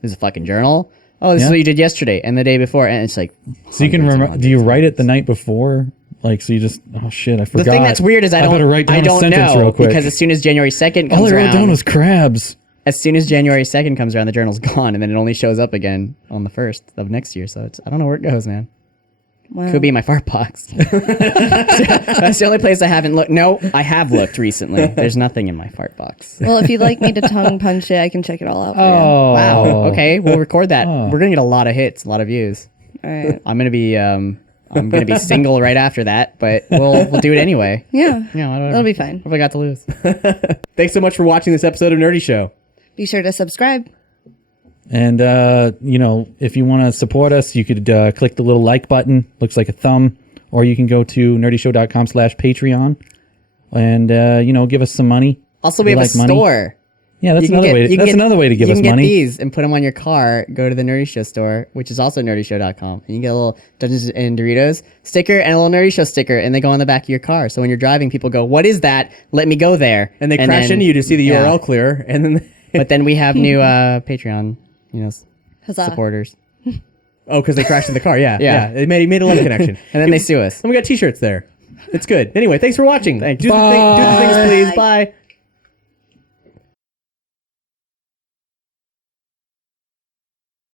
There's a fucking journal. Oh, this is Yeah. what you did yesterday and the day before, and it's like. So you can hundreds and remember? Do you hundreds write of it the night before? Like, so you just, oh shit, I forgot. The thing that's weird is I better write down I a don't sentence know real quick. because as soon as January 2nd all comes I wrote down around, was crabs. as soon as January 2nd comes around, the journal's gone, and then it only shows up again on the 1st of next year. So I don't know where it goes, man. Wow. Could be in my fart box. That's the only place I haven't looked. No, I have looked recently. There's nothing in my fart box. Well, if you'd like me to tongue punch it, I can check it all out for Oh, Wow. Okay, we'll record that. Oh. We're gonna get a lot of hits, a lot of views. you. All right. I'm gonna be single right after that, but we'll do it anyway. Yeah. You know, whatever. That'll be fine. What have I got to lose? Thanks so much for watching this episode of Nerdy Show. Be sure to subscribe. And, if you want to support us, you could click the little like button. Looks like a thumb. Or you can go to nerdyshow.com/Patreon and, give us some money. Also, we have a money. store. Yeah, that's another way. That's another way to give us money. You can money. get these and put them on your car. Go to the Nerdy Show store, which is also nerdyshow.com. And you can get a little Dungeons and Doritos sticker and a little Nerdy Show sticker, and they go on the back of your car. So when you're driving, people go, "What is that? Let me go there." And they crash into you to see the URL clear, and then. But then we have new Patreon, Huzzah. supporters, Oh, because they crashed in the car. Yeah, Yeah. It made a link connection, and then they sue us. and we got T-shirts there. It's good. Anyway, thanks for watching. Thanks. Do the things, please. Bye.